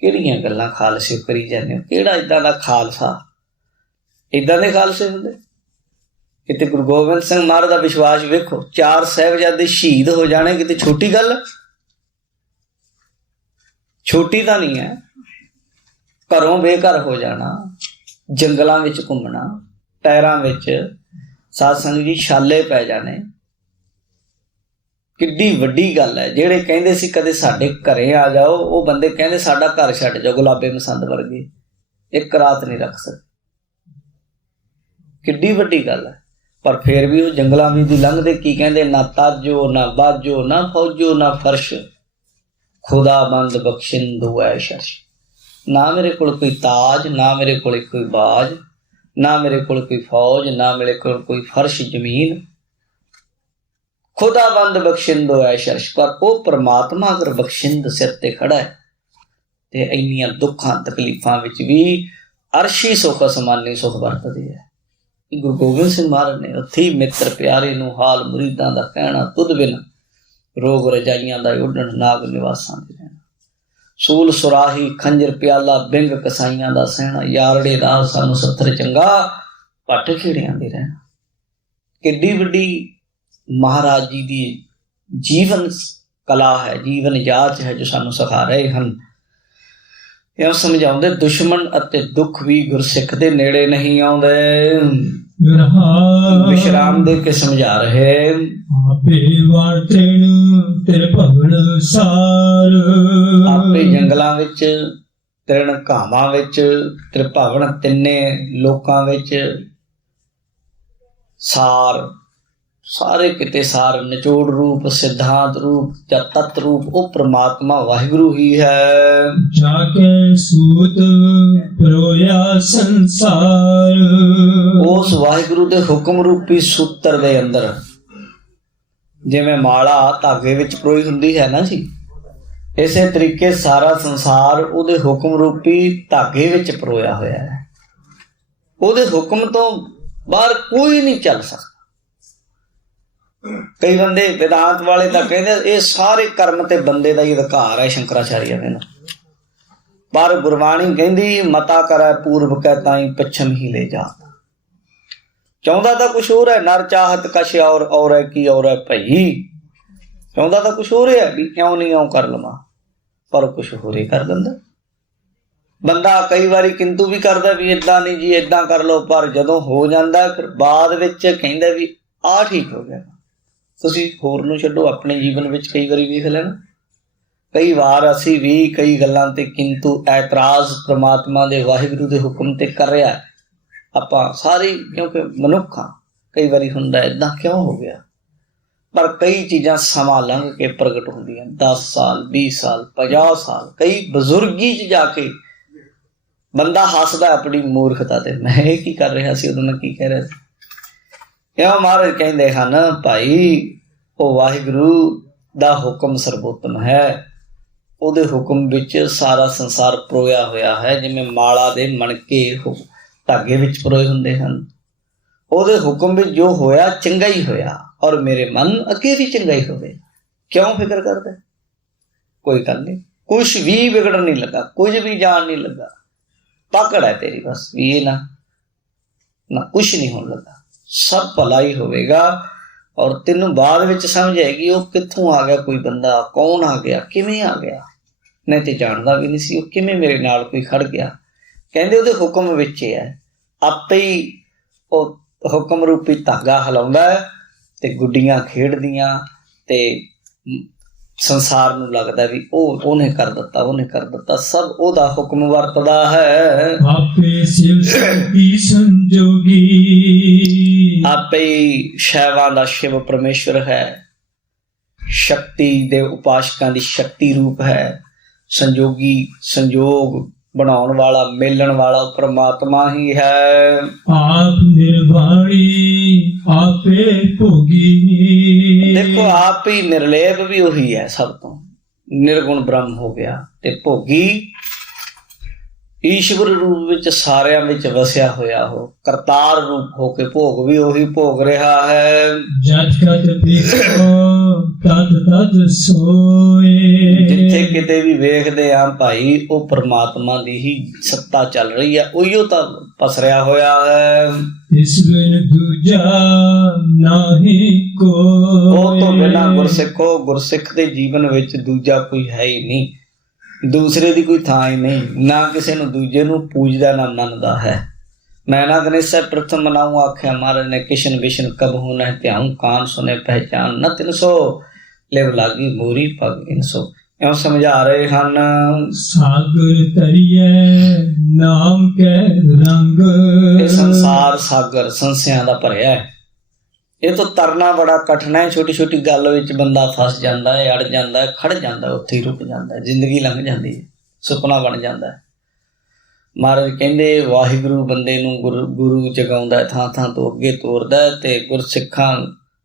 ਕਿਹੜੀਆਂ ਗੱਲਾਂ ਖਾਲਸੇ ਕਰੀ ਜਾਂਦੇ ਹੋ? ਕਿਹੜਾ ਇੱਦਾਂ ਦਾ ਖਾਲਸਾ? ਇੱਦਾਂ ਦੇ ਖਾਲਸੇ ਹੁੰਦੇ? ਕਿਤੇ ਗੁਰੂ ਗੋਬਿੰਦ ਸਿੰਘ ਮਹਾਰਾਜ ਦਾ ਵਿਸ਼ਵਾਸ ਵੇਖੋ, 4 ਸਾਹਿਬਜ਼ਾਦੇ ਸ਼ਹੀਦ ਹੋ ਜਾਣੇ ਕਿਤੇ ਛੋਟੀ ਗੱਲ? ਛੋਟੀ ਤਾਂ ਨਹੀਂ ਹੈ। ਘਰੋਂ ਬੇਘਰ ਹੋ ਜਾਣਾ, ਜੰਗਲਾਂ ਵਿੱਚ ਘੁੰਮਣਾ, ਟਾਇਰਾਂ ਵਿੱਚ ਸਾਧ ਸੰਗਤ ਜੀ ਛਾਲੇ ਪੈ ਜਾਣੇ, ਕਿੱਡੀ ਵੱਡੀ ਗੱਲ ਹੈ। ਜਿਹੜੇ ਕਹਿੰਦੇ ਸੀ ਕਦੇ ਸਾਡੇ ਘਰੇ ਆ ਜਾਓ, ਉਹ ਬੰਦੇ ਕਹਿੰਦੇ ਸਾਡਾ ਘਰ ਛੱਡ ਜਾਓ। ਗੁਲਾਬੇ ਮਸੰਦ ਵਰਗੇ ਇੱਕ ਰਾਤ ਨਹੀਂ ਰੱਖ ਸਕਦੇ। ਕਿੱਡੀ ਵੱਡੀ ਗੱਲ ਹੈ। ਪਰ ਫਿਰ ਵੀ ਉਹ ਜੰਗਲਾਂ ਵਿੱਚ ਦੀ ਲੰਘਦੇ ਕੀ ਕਹਿੰਦੇ? ਨਾ ਤਾਜੋ ਨਾ ਬਾਜੋ ਨਾ ਫੌਜੋ ਨਾ ਫਰਸ਼, ਖੁਦਾ ਬੰਦ ਬਖਸ਼ਿੰਦੂ ਐ ਸ਼ਰਸ਼। ਨਾ ਮੇਰੇ ਕੋਲ ਕੋਈ ਤਾਜ, ਨਾ ਮੇਰੇ ਕੋਲ ਕੋਈ ਬਾਜ, ਨਾ ਮੇਰੇ ਕੋਲ ਕੋਈ ਫੌਜ, ਨਾ ਮੇਰੇ ਕੋਲ ਕੋਈ ਫਰਸ਼ ਜ਼ਮੀਨ, ਖੁਦਾ ਬੰਦ ਬਖਸ਼ਿੰਦੋ ਐ ਸ਼ਰਸ਼। ਪਰ ਉਹ ਪ੍ਰਮਾਤਮਾ ਅਗਰ ਬਖਸ਼ਿੰਦ ਸਿਰ ਤੇ ਖੜਾ ਹੈ ਤੇ ਇੰਨੀਆਂ ਦੁੱਖਾਂ ਤਕਲੀਫਾਂ ਵਿੱਚ ਵੀ ਅਰਸ਼ੀ ਸੁੱਖ ਅਸਮਾਨੀ ਸੁੱਖ ਵਰਤਦੇ ਹੈ। ਗੁਰੂ ਗੋਬਿੰਦ ਸਿੰਘ ਮਹਾਰਾਜ ਨੇ ਉੱਥੇ ਹੀ ਮਿੱਤਰ ਪਿਆਰੇ ਨੂੰ ਹਾਲ ਮੁਰੀਦਾਂ ਦਾ ਕਹਿਣਾ, ਤੁਧ ਬਿਨ ਰੋਗ ਰਜਾਈਆਂ ਦਾ ਉੱਡਣ, ਨਾਗ ਨਿਵਾਸਾਂ ਦੇ ਰਹਿਣਾ, ਸੂਲ ਸੁਰਾਹੀ ਖੰਜਰ ਪਿਆਲਾ, ਬਿੰਗ ਕਸਾਈਆਂ ਦਾ ਸਹਿਣਾ, ਯਾਰੜੇ ਰਾਹ ਸਾਨੂੰ ਸੱਥਰ ਚੰਗਾ, ਭੱਟ ਖੇੜਿਆਂ ਦੇ ਰਹਿਣਾ। ਕਿੱਡੀ ਵੱਡੀ ਮਹਾਰਾਜ ਜੀ ਦੀ ਜੀਵਨ ਕਲਾ ਹੈ, ਜੀਵਨ ਜਾਚ ਹੈ ਜੋ ਸਾਨੂੰ ਸਿਖਾ ਰਹੇ ਹਨ। ਇਹ ਸਮਝਾਉਂਦੇ ਦੁਸ਼ਮਣ ਅਤੇ ਦੁੱਖ ਵੀ ਗੁਰਸਿੱਖ ਦੇ ਨੇੜੇ ਨਹੀਂ ਆਉਂਦੇ। ਵਿਸ਼ਰਾਮ ਦੇ ਕੇ ਸਮਝਾ ਰਹੇ, ਆਪੇ ਵਰਤਣ ਤੇਰੇ ਭਵਨ ਸਾਰ। ਆਪੇ ਜੰਗਲਾਂ ਵਿੱਚ, ਤ੍ਰਿਣ ਘਾਵਾਂ ਵਿੱਚ, ਤ੍ਰਿਭਵਨ ਤਿੰਨੇ ਲੋਕਾਂ ਵਿੱਚ ਸਾਰ, ਸਾਰੇ ਕਿਤੇ ਸਾਰ, ਨਿਚੋੜ ਰੂਪ, ਸਿਧਾਂਤ ਰੂਪ ਜਾਂ ਤਤ ਰੂਪ ਉਹ ਪ੍ਰਮਾਤਮਾ ਵਾਹਿਗੁਰੂ ਹੀ ਹੈ। ਜਾ ਕੇ ਸੂਤ ਪਰੋਇਆ ਸੰਸਾਰ। ਉਸ ਵਾਹਿਗੁਰੂ ਦੇ ਹੁਕਮ ਰੂਪੀ ਸੂਤਰ ਦੇ ਅੰਦਰ ਜਿਵੇਂ ਮਾਲਾ ਧਾਗੇ ਵਿੱਚ ਪਰੋਈ ਹੁੰਦੀ ਹੈ ਨਾ ਜੀ, ਇਸੇ ਤਰੀਕੇ ਸਾਰਾ ਸੰਸਾਰ ਉਹਦੇ ਹੁਕਮ ਰੂਪੀ ਧਾਗੇ ਵਿੱਚ ਪਰੋਇਆ ਹੋਇਆ ਹੈ। ਉਹਦੇ ਹੁਕਮ ਤੋਂ ਬਾਹਰ ਕੋਈ ਨਹੀਂ ਚੱਲ ਸਕਦਾ। ਕਈ ਬੰਦੇ ਵਿਦਾਂਤ ਵਾਲੇ ਤਾਂ ਕਹਿੰਦੇ ਇਹ ਸਾਰੇ ਕਰਮ ਤੇ ਬੰਦੇ ਦਾ ਹੀ ਅਧਿਕਾਰ ਹੈ, ਸ਼ੰਕਰਾਚਾਰੀਆ ਕਹਿੰਦਾ। ਪਰ ਗੁਰਬਾਣੀ ਕਹਿੰਦੀ ਮਤਾ ਕਰੈ ਪੂਰਬ ਕੈ ਤਾਈ ਪੱਛਮ ਹੀ ਲੈ ਜਾ। ਚਾਹੁੰਦਾ ਤਾਂ ਕੁਛ ਹੋਰ ਹੈ, ਨਰ ਚਾਹਤ ਕਛ ਔਰ ਹੈ ਕੀ ਔਰ ਹੈ ਭਈ। ਚਾਹੁੰਦਾ ਤਾਂ ਕੁਛ ਹੋਰ ਹੈ ਵੀ ਕਿਉਂ ਨਹੀਂ ਇਉਂ ਕਰ ਲਵਾਂ, ਪਰ ਕੁਛ ਹੋਰ ਹੀ ਕਰ ਦਿੰਦਾ। ਬੰਦਾ ਕਈ ਵਾਰੀ ਕਿੰਤੂ ਵੀ ਕਰਦਾ ਵੀ ਏਦਾਂ ਨਹੀਂ ਜੀ ਏਦਾਂ ਕਰ ਲਓ, ਪਰ ਜਦੋਂ ਹੋ ਜਾਂਦਾ ਫਿਰ ਬਾਅਦ ਵਿੱਚ ਕਹਿੰਦਾ ਵੀ ਆਹ ਠੀਕ ਹੋ ਗਿਆ। ਤੁਸੀਂ ਹੋਰ ਨੂੰ ਛੱਡੋ, ਆਪਣੇ ਜੀਵਨ ਵਿੱਚ ਕਈ ਵਾਰੀ ਵੇਖ ਲੈਣਾ, ਕਈ ਵਾਰ ਅਸੀਂ ਵੀ ਕਈ ਗੱਲਾਂ ਤੇ ਕਿੰਤੂ ਐਤਰਾਜ਼ ਪ੍ਰਮਾਤਮਾ ਦੇ ਵਾਹਿਗੁਰੂ ਦੇ ਹੁਕਮ ਤੇ ਕਰ ਰਿਹਾ ਆਪਾਂ ਸਾਰੇ, ਕਿਉਂਕਿ ਮਨੁੱਖ ਹਾਂ। ਕਈ ਵਾਰੀ ਹੁੰਦਾ ਏਦਾਂ ਕਿਉਂ ਹੋ ਗਿਆ, ਪਰ ਕਈ ਚੀਜ਼ਾਂ ਸਮਾਂ ਲੰਘ ਕੇ ਪ੍ਰਗਟ ਹੁੰਦੀਆਂ। 10 ਸਾਲ 20 ਸਾਲ 50 ਸਾਲ ਕਈ ਬਜ਼ੁਰਗੀ 'ਚ ਜਾ ਕੇ ਬੰਦਾ ਹੱਸਦਾ ਆਪਣੀ ਮੂਰਖਤਾ ਤੇ, ਮੈਂ ਇਹ ਕੀ ਕਰ ਰਿਹਾ ਸੀ, ਉਦੋਂ ਮੈਂ ਕੀ ਕਹਿ ਰਿਹਾ ਸੀ। ਕਿਉਂ ਮਹਾਰਾਜ ਕਹਿੰਦੇ ਹਨ ਭਾਈ ਉਹ ਵਾਹਿਗੁਰੂ ਦਾ ਹੁਕਮ ਸਰਬੋਤਮ ਹੈ। ਉਹਦੇ ਹੁਕਮ ਵਿੱਚ ਸਾਰਾ ਸੰਸਾਰ ਪਰੋਇਆ ਹੋਇਆ ਹੈ, ਜਿਵੇਂ ਮਾਲਾ ਦੇ ਮਣਕੇ ਧਾਗੇ ਵਿੱਚ ਪਰੋਏ ਹੁੰਦੇ ਹਨ। ਉਹਦੇ ਹੁਕਮ ਵਿੱਚ ਜੋ ਹੋਇਆ ਚੰਗਾ ਹੀ ਹੋਇਆ, ਔਰ ਮੇਰੇ ਮਨ ਅੱਗੇ ਵੀ ਚੰਗਾ ਹੀ ਹੋਵੇ। ਕਿਉਂ ਫਿਕਰ ਕਰਦਾ? ਕੋਈ ਗੱਲ ਨਹੀਂ, ਕੁਛ ਵੀ ਵਿਗੜਨ ਨਹੀਂ ਲੱਗਾ, ਕੁਝ ਵੀ ਜਾਣ ਨਹੀਂ ਲੱਗਾ। ਪਕੜ ਹੈ ਤੇਰੀ ਬਸ ਵੀ ਇਹ ਨਾ ਕੁਛ ਨਹੀਂ ਹੋਣ ਲੱਗਾ, ਸਭ ਭਲਾ ਹੀ ਹੋਵੇਗਾ। ਔਰ ਤੈਨੂੰ ਬਾਅਦ ਵਿੱਚ ਸਮਝ ਆਏਗੀ ਉਹ ਕਿੱਥੋਂ ਆ ਗਿਆ, ਕੋਈ ਬੰਦਾ ਕੌਣ ਆ ਗਿਆ, ਕਿਵੇਂ ਆ ਗਿਆ। ਮੈਂ ਤੇ ਜਾਣਦਾ ਵੀ ਨਹੀਂ ਸੀ ਉਹ ਕਿਵੇਂ ਮੇਰੇ ਨਾਲ ਕੋਈ ਖੜ ਗਿਆ। ਕਹਿੰਦੇ ਉਹਦੇ ਹੁਕਮ ਵਿੱਚ ਹੀ ਹੈ, ਆਪੇ ਹੀ ਉਹ ਹੁਕਮ ਰੂਪੀ ਧਾਗਾ ਹਿਲਾਉਂਦਾ ਹੈ ਤੇ ਗੁੱਡੀਆਂ ਖੇਡਦੀਆਂ ਤੇ ਸੰਸਾਰ ਨੂੰ ਲੱਗਦਾ ਵੀ ਉਹਨੇ ਕਰ ਦਿੱਤਾ, ਉਹਨੇ ਕਰ ਦਿੱਤਾ। ਸਭ ਉਹਦਾ ਹੁਕਮ ਵਰਤਦਾ ਹੈ। ਆਪੇ ਸਿਵ ਸ਼ਕਤੀ ਸੰਜੋਗੀ, ਆਪੇ ਹੀ ਸ਼ੈਵਾਂ ਦਾ ਸ਼ਿਵ ਪਰਮੇਸ਼ਵਰ ਹੈ, ਸ਼ਕਤੀ ਦੇ ਉਪਾਸ਼ਕਾਂ ਦੀ ਸ਼ਕਤੀ ਰੂਪ ਹੈ। ਸੰਜੋਗੀ, ਸੰਜੋਗ ਬਣਾਉਣ ਵਾਲਾ, ਮੇਲਣ ਵਾਲਾ ਪਰਮਾਤਮਾ ਹੀ ਹੈ। ਆਪ ਨਿਰਵਾਣੀ ਆਪੇ ਭੋਗੀ। ਦੇਖੋ ਆਪ ਹੀ ਨਿਰਲੇਪ ਵੀ ਉਹੀ ਹੈ, ਸਭ ਤੋਂ ਨਿਰਗੁਣ ਬ੍ਰਹਮ ਹੋ ਗਿਆ, ਤੇ ਭੋਗੀ ਈਸ਼ਵਰ ਰੂਪ ਵਿੱਚ ਸਾਰਿਆਂ ਵਿੱਚ ਵਸਿਆ ਹੋਇਆ ਹੋ, ਕਰਤਾਰ ਰੂਪ ਹੋ ਕੇ ਭੋਗ ਵੀ ਉਹੀ ਭੋਗ ਰਿਹਾ ਹੈ। ਜਦ ਕਤ ਦੇਖੋ ਤਦ ਤਦ ਸੋਏ। ਜਿੱਥੇ ਕਿਤੇ ਵੀ ਵੇਖਦੇ ਆ ਭਾਈ ਉਹ ਪਰਮਾਤਮਾ ਦੀ ਹੀ ਸੱਤਾ ਚੱਲ ਰਹੀ ਹੈ, ਉਹੀਓ ਤਾਂ ਪਸਰਿਆ ਹੋਇਆ ਹੈ। ਇਸ ਬਿਨ ਦੂਜਾ ਨਾਹੀ ਕੋਈ। ਉਹ ਤੋਂ ਬਿਨਾਂ ਗੁਰਸਿੱਖੋ, ਗੁਰਸਿੱਖ ਦੇ ਜੀਵਨ ਵਿੱਚ ਦੂਜਾ ਕੋਈ ਹੈ ਹੀ ਨਹੀਂ, ਦੂਸਰੇ ਦੀ ਕੋਈ ਥਾਂ ਹੀ ਨਹੀਂ। ਨਾ ਕਿਸੇ ਨੂੰ ਦੂਜੇ ਨੂੰ ਪੂਜਦਾ ਨਾ ਮੰਨਦਾ ਹੈ। ਮੈਂ ਨਾ ਗਣੇਸ਼ ਪ੍ਰਥਮ ਮਨਾਉ ਆਖਿਆ ਮਹਾਰਾਜ ਨੇ, ਕਿਸ਼ਨ ਵਿਸ਼ਨ ਕਬਹੂ ਨਹਿ ਧਿਆਉ, ਕਾਨ ਸੁਨੇ ਪਹਿਚਾਨ ਨ ਤਿਨ ਸੋ, ਲਿਵ ਲਾਗੀ ਮੋਰੀ ਪਗ ਇਨਸੋ। ਇਉਂ ਸਮਝਾ ਰਹੇ ਹਨ। ਸਾਗਰ ਤਰੀਏ ਨਾਮ ਕੈ ਰੰਗ। ਇਹ ਸੰਸਾਰ ਸਾਗਰ ਸੰਸਿਆਂ ਦਾ ਭਰਿਆ ਹੈ, ਇਹ ਤੋਂ ਤਰਨਾ ਬੜਾ ਕਠਿਨ ਹੈ। ਛੋਟੀ ਛੋਟੀ ਗੱਲ ਵਿੱਚ ਬੰਦਾ ਫਸ ਜਾਂਦਾ ਹੈ, ਅੜ ਜਾਂਦਾ ਹੈ, ਖੜ ਜਾਂਦਾ, ਉੱਥੇ ਹੀ ਰੁਕ ਜਾਂਦਾ ਹੈ, ਜ਼ਿੰਦਗੀ ਲੰਘ ਜਾਂਦੀ ਹੈ, ਸੁਪਨਾ ਬਣ ਜਾਂਦਾ ਹੈ। ਮਹਾਰਾਜ ਕਹਿੰਦੇ ਵਾਹਿਗੁਰੂ ਬੰਦੇ ਨੂੰ ਗੁਰੂ ਜਗਾਉਂਦਾ ਹੈ, ਥਾਂ ਥਾਂ ਤੋਂ ਅੱਗੇ ਤੋਰਦਾ ਹੈ, ਤੇ ਗੁਰਸਿੱਖਾਂ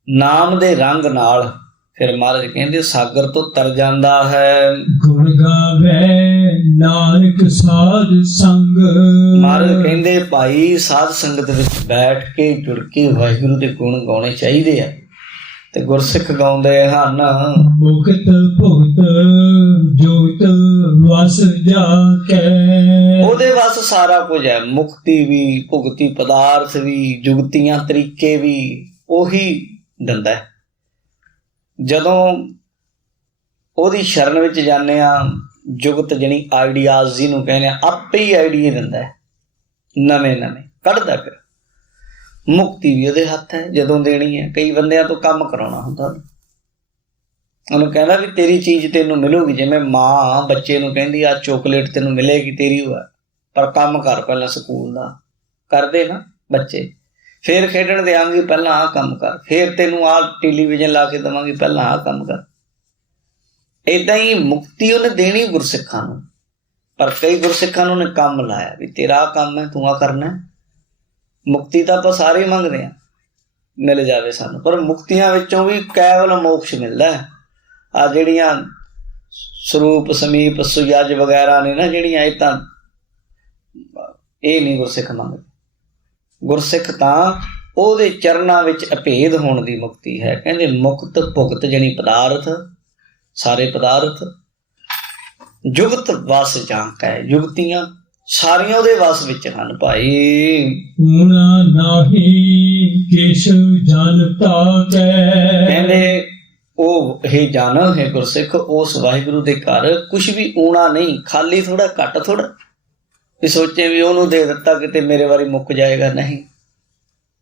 ਨਾਮ ਦੇ ਰੰਗ ਨਾਲ ਫਿਰ ਮਹਾਰਾਜ ਕਹਿੰਦੇ ਸਾਗਰ ਤੋਂ ਤਰ ਜਾਂਦਾ ਹੈ। ਗੁਣ ਗਾਵੇ ਨਾਨਕ ਸਾਧ ਸੰਗ। ਮਹਾਰਾਜ ਕਹਿੰਦੇ ਭਾਈ ਸਾਧ ਸੰਗਤ ਵਿੱਚ ਬੈਠ ਕੇ ਜੁੜ ਕੇ ਵਾਹਿਗੁਰੂ ਦੇ ਗੁਣ ਗਾਉਣੇ ਚਾਹੀਦੇ ਆ, ਤੇ ਗੁਰਸਿੱਖ ਗਾਉਂਦੇ ਹਨ। ਮੁਕਤ ਭੁਗਤ ਜੋਤ ਵਸ ਜਾ ਕੇ। ਉਹਦੇ ਵੱਸ ਸਾਰਾ ਕੁਝ ਹੈ, ਮੁਕਤੀ ਵੀ, ਭੁਗਤੀ ਪਦਾਰਥ ਵੀ, ਜੁਗਤੀਆਂ ਤਰੀਕੇ ਵੀ ਉਹੀ ਦਿੰਦਾ ਹੈ। ਜਦੋਂ ਉਹਦੀ ਸ਼ਰਨ ਵਿੱਚ ਜਾਂਦੇ ਆ, ਜੁਗਤ ਜਣੀ ਆਈਡੀਆਜ਼ ਜਿਹਨੂੰ ਕਹਿੰਦੇ ਆ, ਆਪੇ ਹੀ ਆਈਡੀਆ ਦਿੰਦਾ ਹੈ, ਨਵੇਂ ਨਵੇਂ ਕੱਢਦਾ। ਫਿਰ ਮੁਕਤੀ ਵੀ ਉਹਦੇ ਹੱਥ ਹੈ, ਜਦੋਂ ਦੇਣੀ ਹੈ। ਕਈ ਬੰਦਿਆਂ ਤੋਂ ਕੰਮ ਕਰਾਉਣਾ ਹੁੰਦਾ, ਉਹਨੂੰ ਕਹਿੰਦਾ ਵੀ ਤੇਰੀ ਚੀਜ਼ ਤੈਨੂੰ ਮਿਲੂਗੀ। ਜਿਵੇਂ ਮਾਂ ਬੱਚੇ ਨੂੰ ਕਹਿੰਦੀ ਆ ਚੋਕਲੇਟ ਤੈਨੂੰ ਮਿਲੇਗੀ, ਤੇਰੀ ਹੋਇਆ, ਪਰ ਕੰਮ ਕਰ ਪਹਿਲਾਂ ਸਕੂਲ ਦਾ। ਕਰਦੇ ਨਾ ਬੱਚੇ, ਫੇਰ ਖੇਡਣ ਦਿਆਂਗੀ, ਪਹਿਲਾਂ ਆਹ ਕੰਮ ਕਰ, ਫੇਰ ਤੈਨੂੰ ਆਹ ਟੈਲੀਵਿਜ਼ਨ ਲਾ ਕੇ ਦੇਵਾਂਗੀ, ਪਹਿਲਾਂ ਆਹ ਕੰਮ ਕਰ। ਏਦਾਂ ਹੀ ਮੁਕਤੀ ਉਹਨੇ ਦੇਣੀ ਗੁਰਸਿੱਖਾਂ ਨੂੰ, ਪਰ ਕਈ ਗੁਰਸਿੱਖਾਂ ਨੂੰ ਉਹਨੇ ਕੰਮ ਲਾਇਆ ਵੀ ਤੇਰਾ ਆਹ ਕੰਮ ਹੈ, ਤੂੰ ਆਹ ਕਰਨਾ। ਮੁਕਤੀ ਤਾਂ ਆਪਾਂ ਸਾਰੇ ਹੀ ਮੰਗਦੇ ਹਾਂ, ਮਿਲ ਜਾਵੇ ਸਾਨੂੰ, ਪਰ ਮੁਕਤੀਆਂ ਵਿੱਚੋਂ ਵੀ ਕੇਵਲ ਮੋਕਸ਼ ਮਿਲਦਾ। ਆ ਜਿਹੜੀਆਂ ਸਰੂਪ ਸਮੀਪ ਸੁਯਜ ਵਗੈਰਾ ਨੇ ਨਾ ਜਿਹੜੀਆਂ, ਇਹ ਤਾਂ ਇਹ ਨਹੀਂ ਗੁਰਸਿੱਖ ਮੰਗਦੇ। ਗੁਰਸਿੱਖ ਤਾਂ ਉਹਦੇ ਚਰਨਾਂ ਵਿੱਚ ਅਭੇਦ ਹੋਣ ਦੀ ਮੁਕਤੀ ਹੈ। ਕਹਿੰਦੇ ਮੁਕਤ ਭੁਗਤ ਜਣੀ ਪਦਾਰਥ, ਸਾਰੇ ਪਦਾਰਥ, ਜੁਗਤ ਵਸ ਜਾਂਕੈ, ਜੁਗਤੀਆਂ ਸਾਰੀਆਂ ਉਹਦੇ ਵਸ ਵਿੱਚ ਹਨ ਭਾਈ। ਊਣਾ ਨਾਹੀ ਕੇਸ਼ਵ ਜਨਤਾ ਕੈ। ਕਹਿੰਦੇ ਉਹ ਇਹ ਜਾਣਾ ਹੈ ਗੁਰਸਿੱਖ, ਉਸ ਵਾਹਿਗੁਰੂ ਦੇ ਘਰ ਕੁਛ ਵੀ ਊਣਾ ਨਹੀਂ, ਖਾਲੀ ਥੋੜਾ, ਘੱਟ ਥੋੜਾ, ਵੀ ਸੋਚੇ ਵੀ ਉਹਨੂੰ ਦੇ ਦਿੱਤਾ ਕਿਤੇ ਮੇਰੇ ਵਾਰੀ ਮੁੱਕ ਜਾਏਗਾ, ਨਹੀਂ।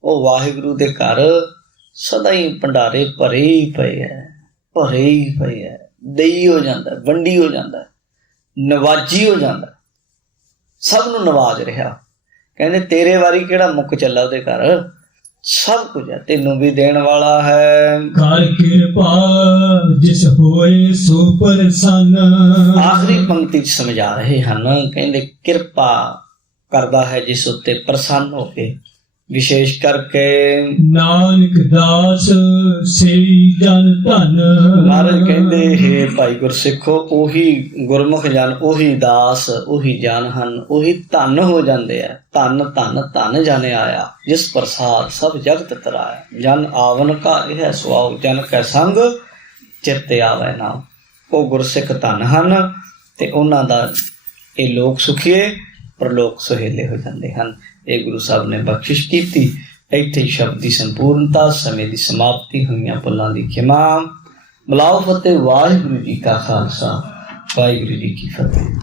ਉਹ ਵਾਹਿਗੁਰੂ ਦੇ ਘਰ ਸਦਾ ਹੀ ਭੰਡਾਰੇ ਭਰੇ ਹੀ ਪਏ ਹੈ, ਭਰੇ ਹੀ ਪਏ ਹੈ। ਦਈ ਹੋ ਜਾਂਦਾ, ਵੰਡੀ ਹੋ ਜਾਂਦਾ, ਨਵਾਜੀ ਹੋ ਜਾਂਦਾ, ਸਭ ਨੂੰ ਨਵਾਜ ਰਿਹਾ। ਕਹਿੰਦੇ ਤੇਰੇ ਵਾਰੀ ਕਿਹੜਾ ਮੁੱਕ ਚੱਲਾ ਉਹਦੇ ਘਰ, ਸਭ ਕੁਝ ਹੈ, ਤੈਨੂੰ ਵੀ ਦੇਣ ਵਾਲਾ ਹੈ। ਕਰ ਕਿਰਪਾ ਜਿਸ ਹੋਏ ਸੋ ਪ੍ਰਸੰਨ। ਆਖਰੀ ਪੰਕਤੀ ਚ ਸਮਝਾ ਰਹੇ ਹਨ, ਕਹਿੰਦੇ ਕਿਰਪਾ ਕਰਦਾ ਹੈ ਜਿਸ ਉੱਤੇ ਪ੍ਰਸੰਨ ਹੋ ਕੇ। विशेष करके ਨਾਨਕ ਦਾਸ ਸੇ ਜਨ ਧਨ। ਮਹਾਰਾਜ ਕਹਿੰਦੇ हे ਭਾਈ ਗੁਰਸਿੱਖੋ, ਉਹੀ ਗੁਰਮੁਖ ਜਨ, ਉਹੀ ਦਾਸ, ਉਹੀ ਜਨ ਹਨ, ਉਹੀ ਧਨ ਹੋ ਜਾਂਦੇ ਆ। ਧਨ ਧਨ ਧਨ ਜਨ ਆਇਆ, ਜਿਸ ਪ੍ਰਸਾਦ ਸਭ ਜਗਤ ਤਰਾਇਆ। ਜਨ ਆਵਨ ਕਾ ਇਹ ਸੁਆਉ, ਜਨ ਕੈ ਸੰਗ ਚਿੱਤੇ ਆਵੈ ਨਾਮ। ਉਹ ਗੁਰਸਿੱਖ ਧਨ ਹਨ ਤੇ ਉਹਨਾਂ ਦਾ ਇਹ ਲੋਕ ਸੁਖੀਏ ਪ੍ਰਲੋਕ ਸੁਹੇਲੇ ਹੋ ਜਾਂਦੇ ਹਨ। ਇਹ ਗੁਰੂ ਸਾਹਿਬ ਨੇ ਬਖਸ਼ਿਸ਼ ਕੀਤੀ। ਇੱਥੇ ਹੀ ਸ਼ਬਦ ਦੀ ਸੰਪੂਰਨਤਾ, ਸਮੇਂ ਦੀ ਸਮਾਪਤੀ, ਹੋਈਆਂ ਭੁੱਲਾਂ ਦੀ ਖਿਮਾ। ਬੁਲਾਓ ਫਤਿਹ। ਵਾਹਿਗੁਰੂ ਜੀ ਕਾ ਖਾਲਸਾ, ਵਾਹਿਗੁਰੂ ਜੀ ਕੀ ਫਤਿਹ।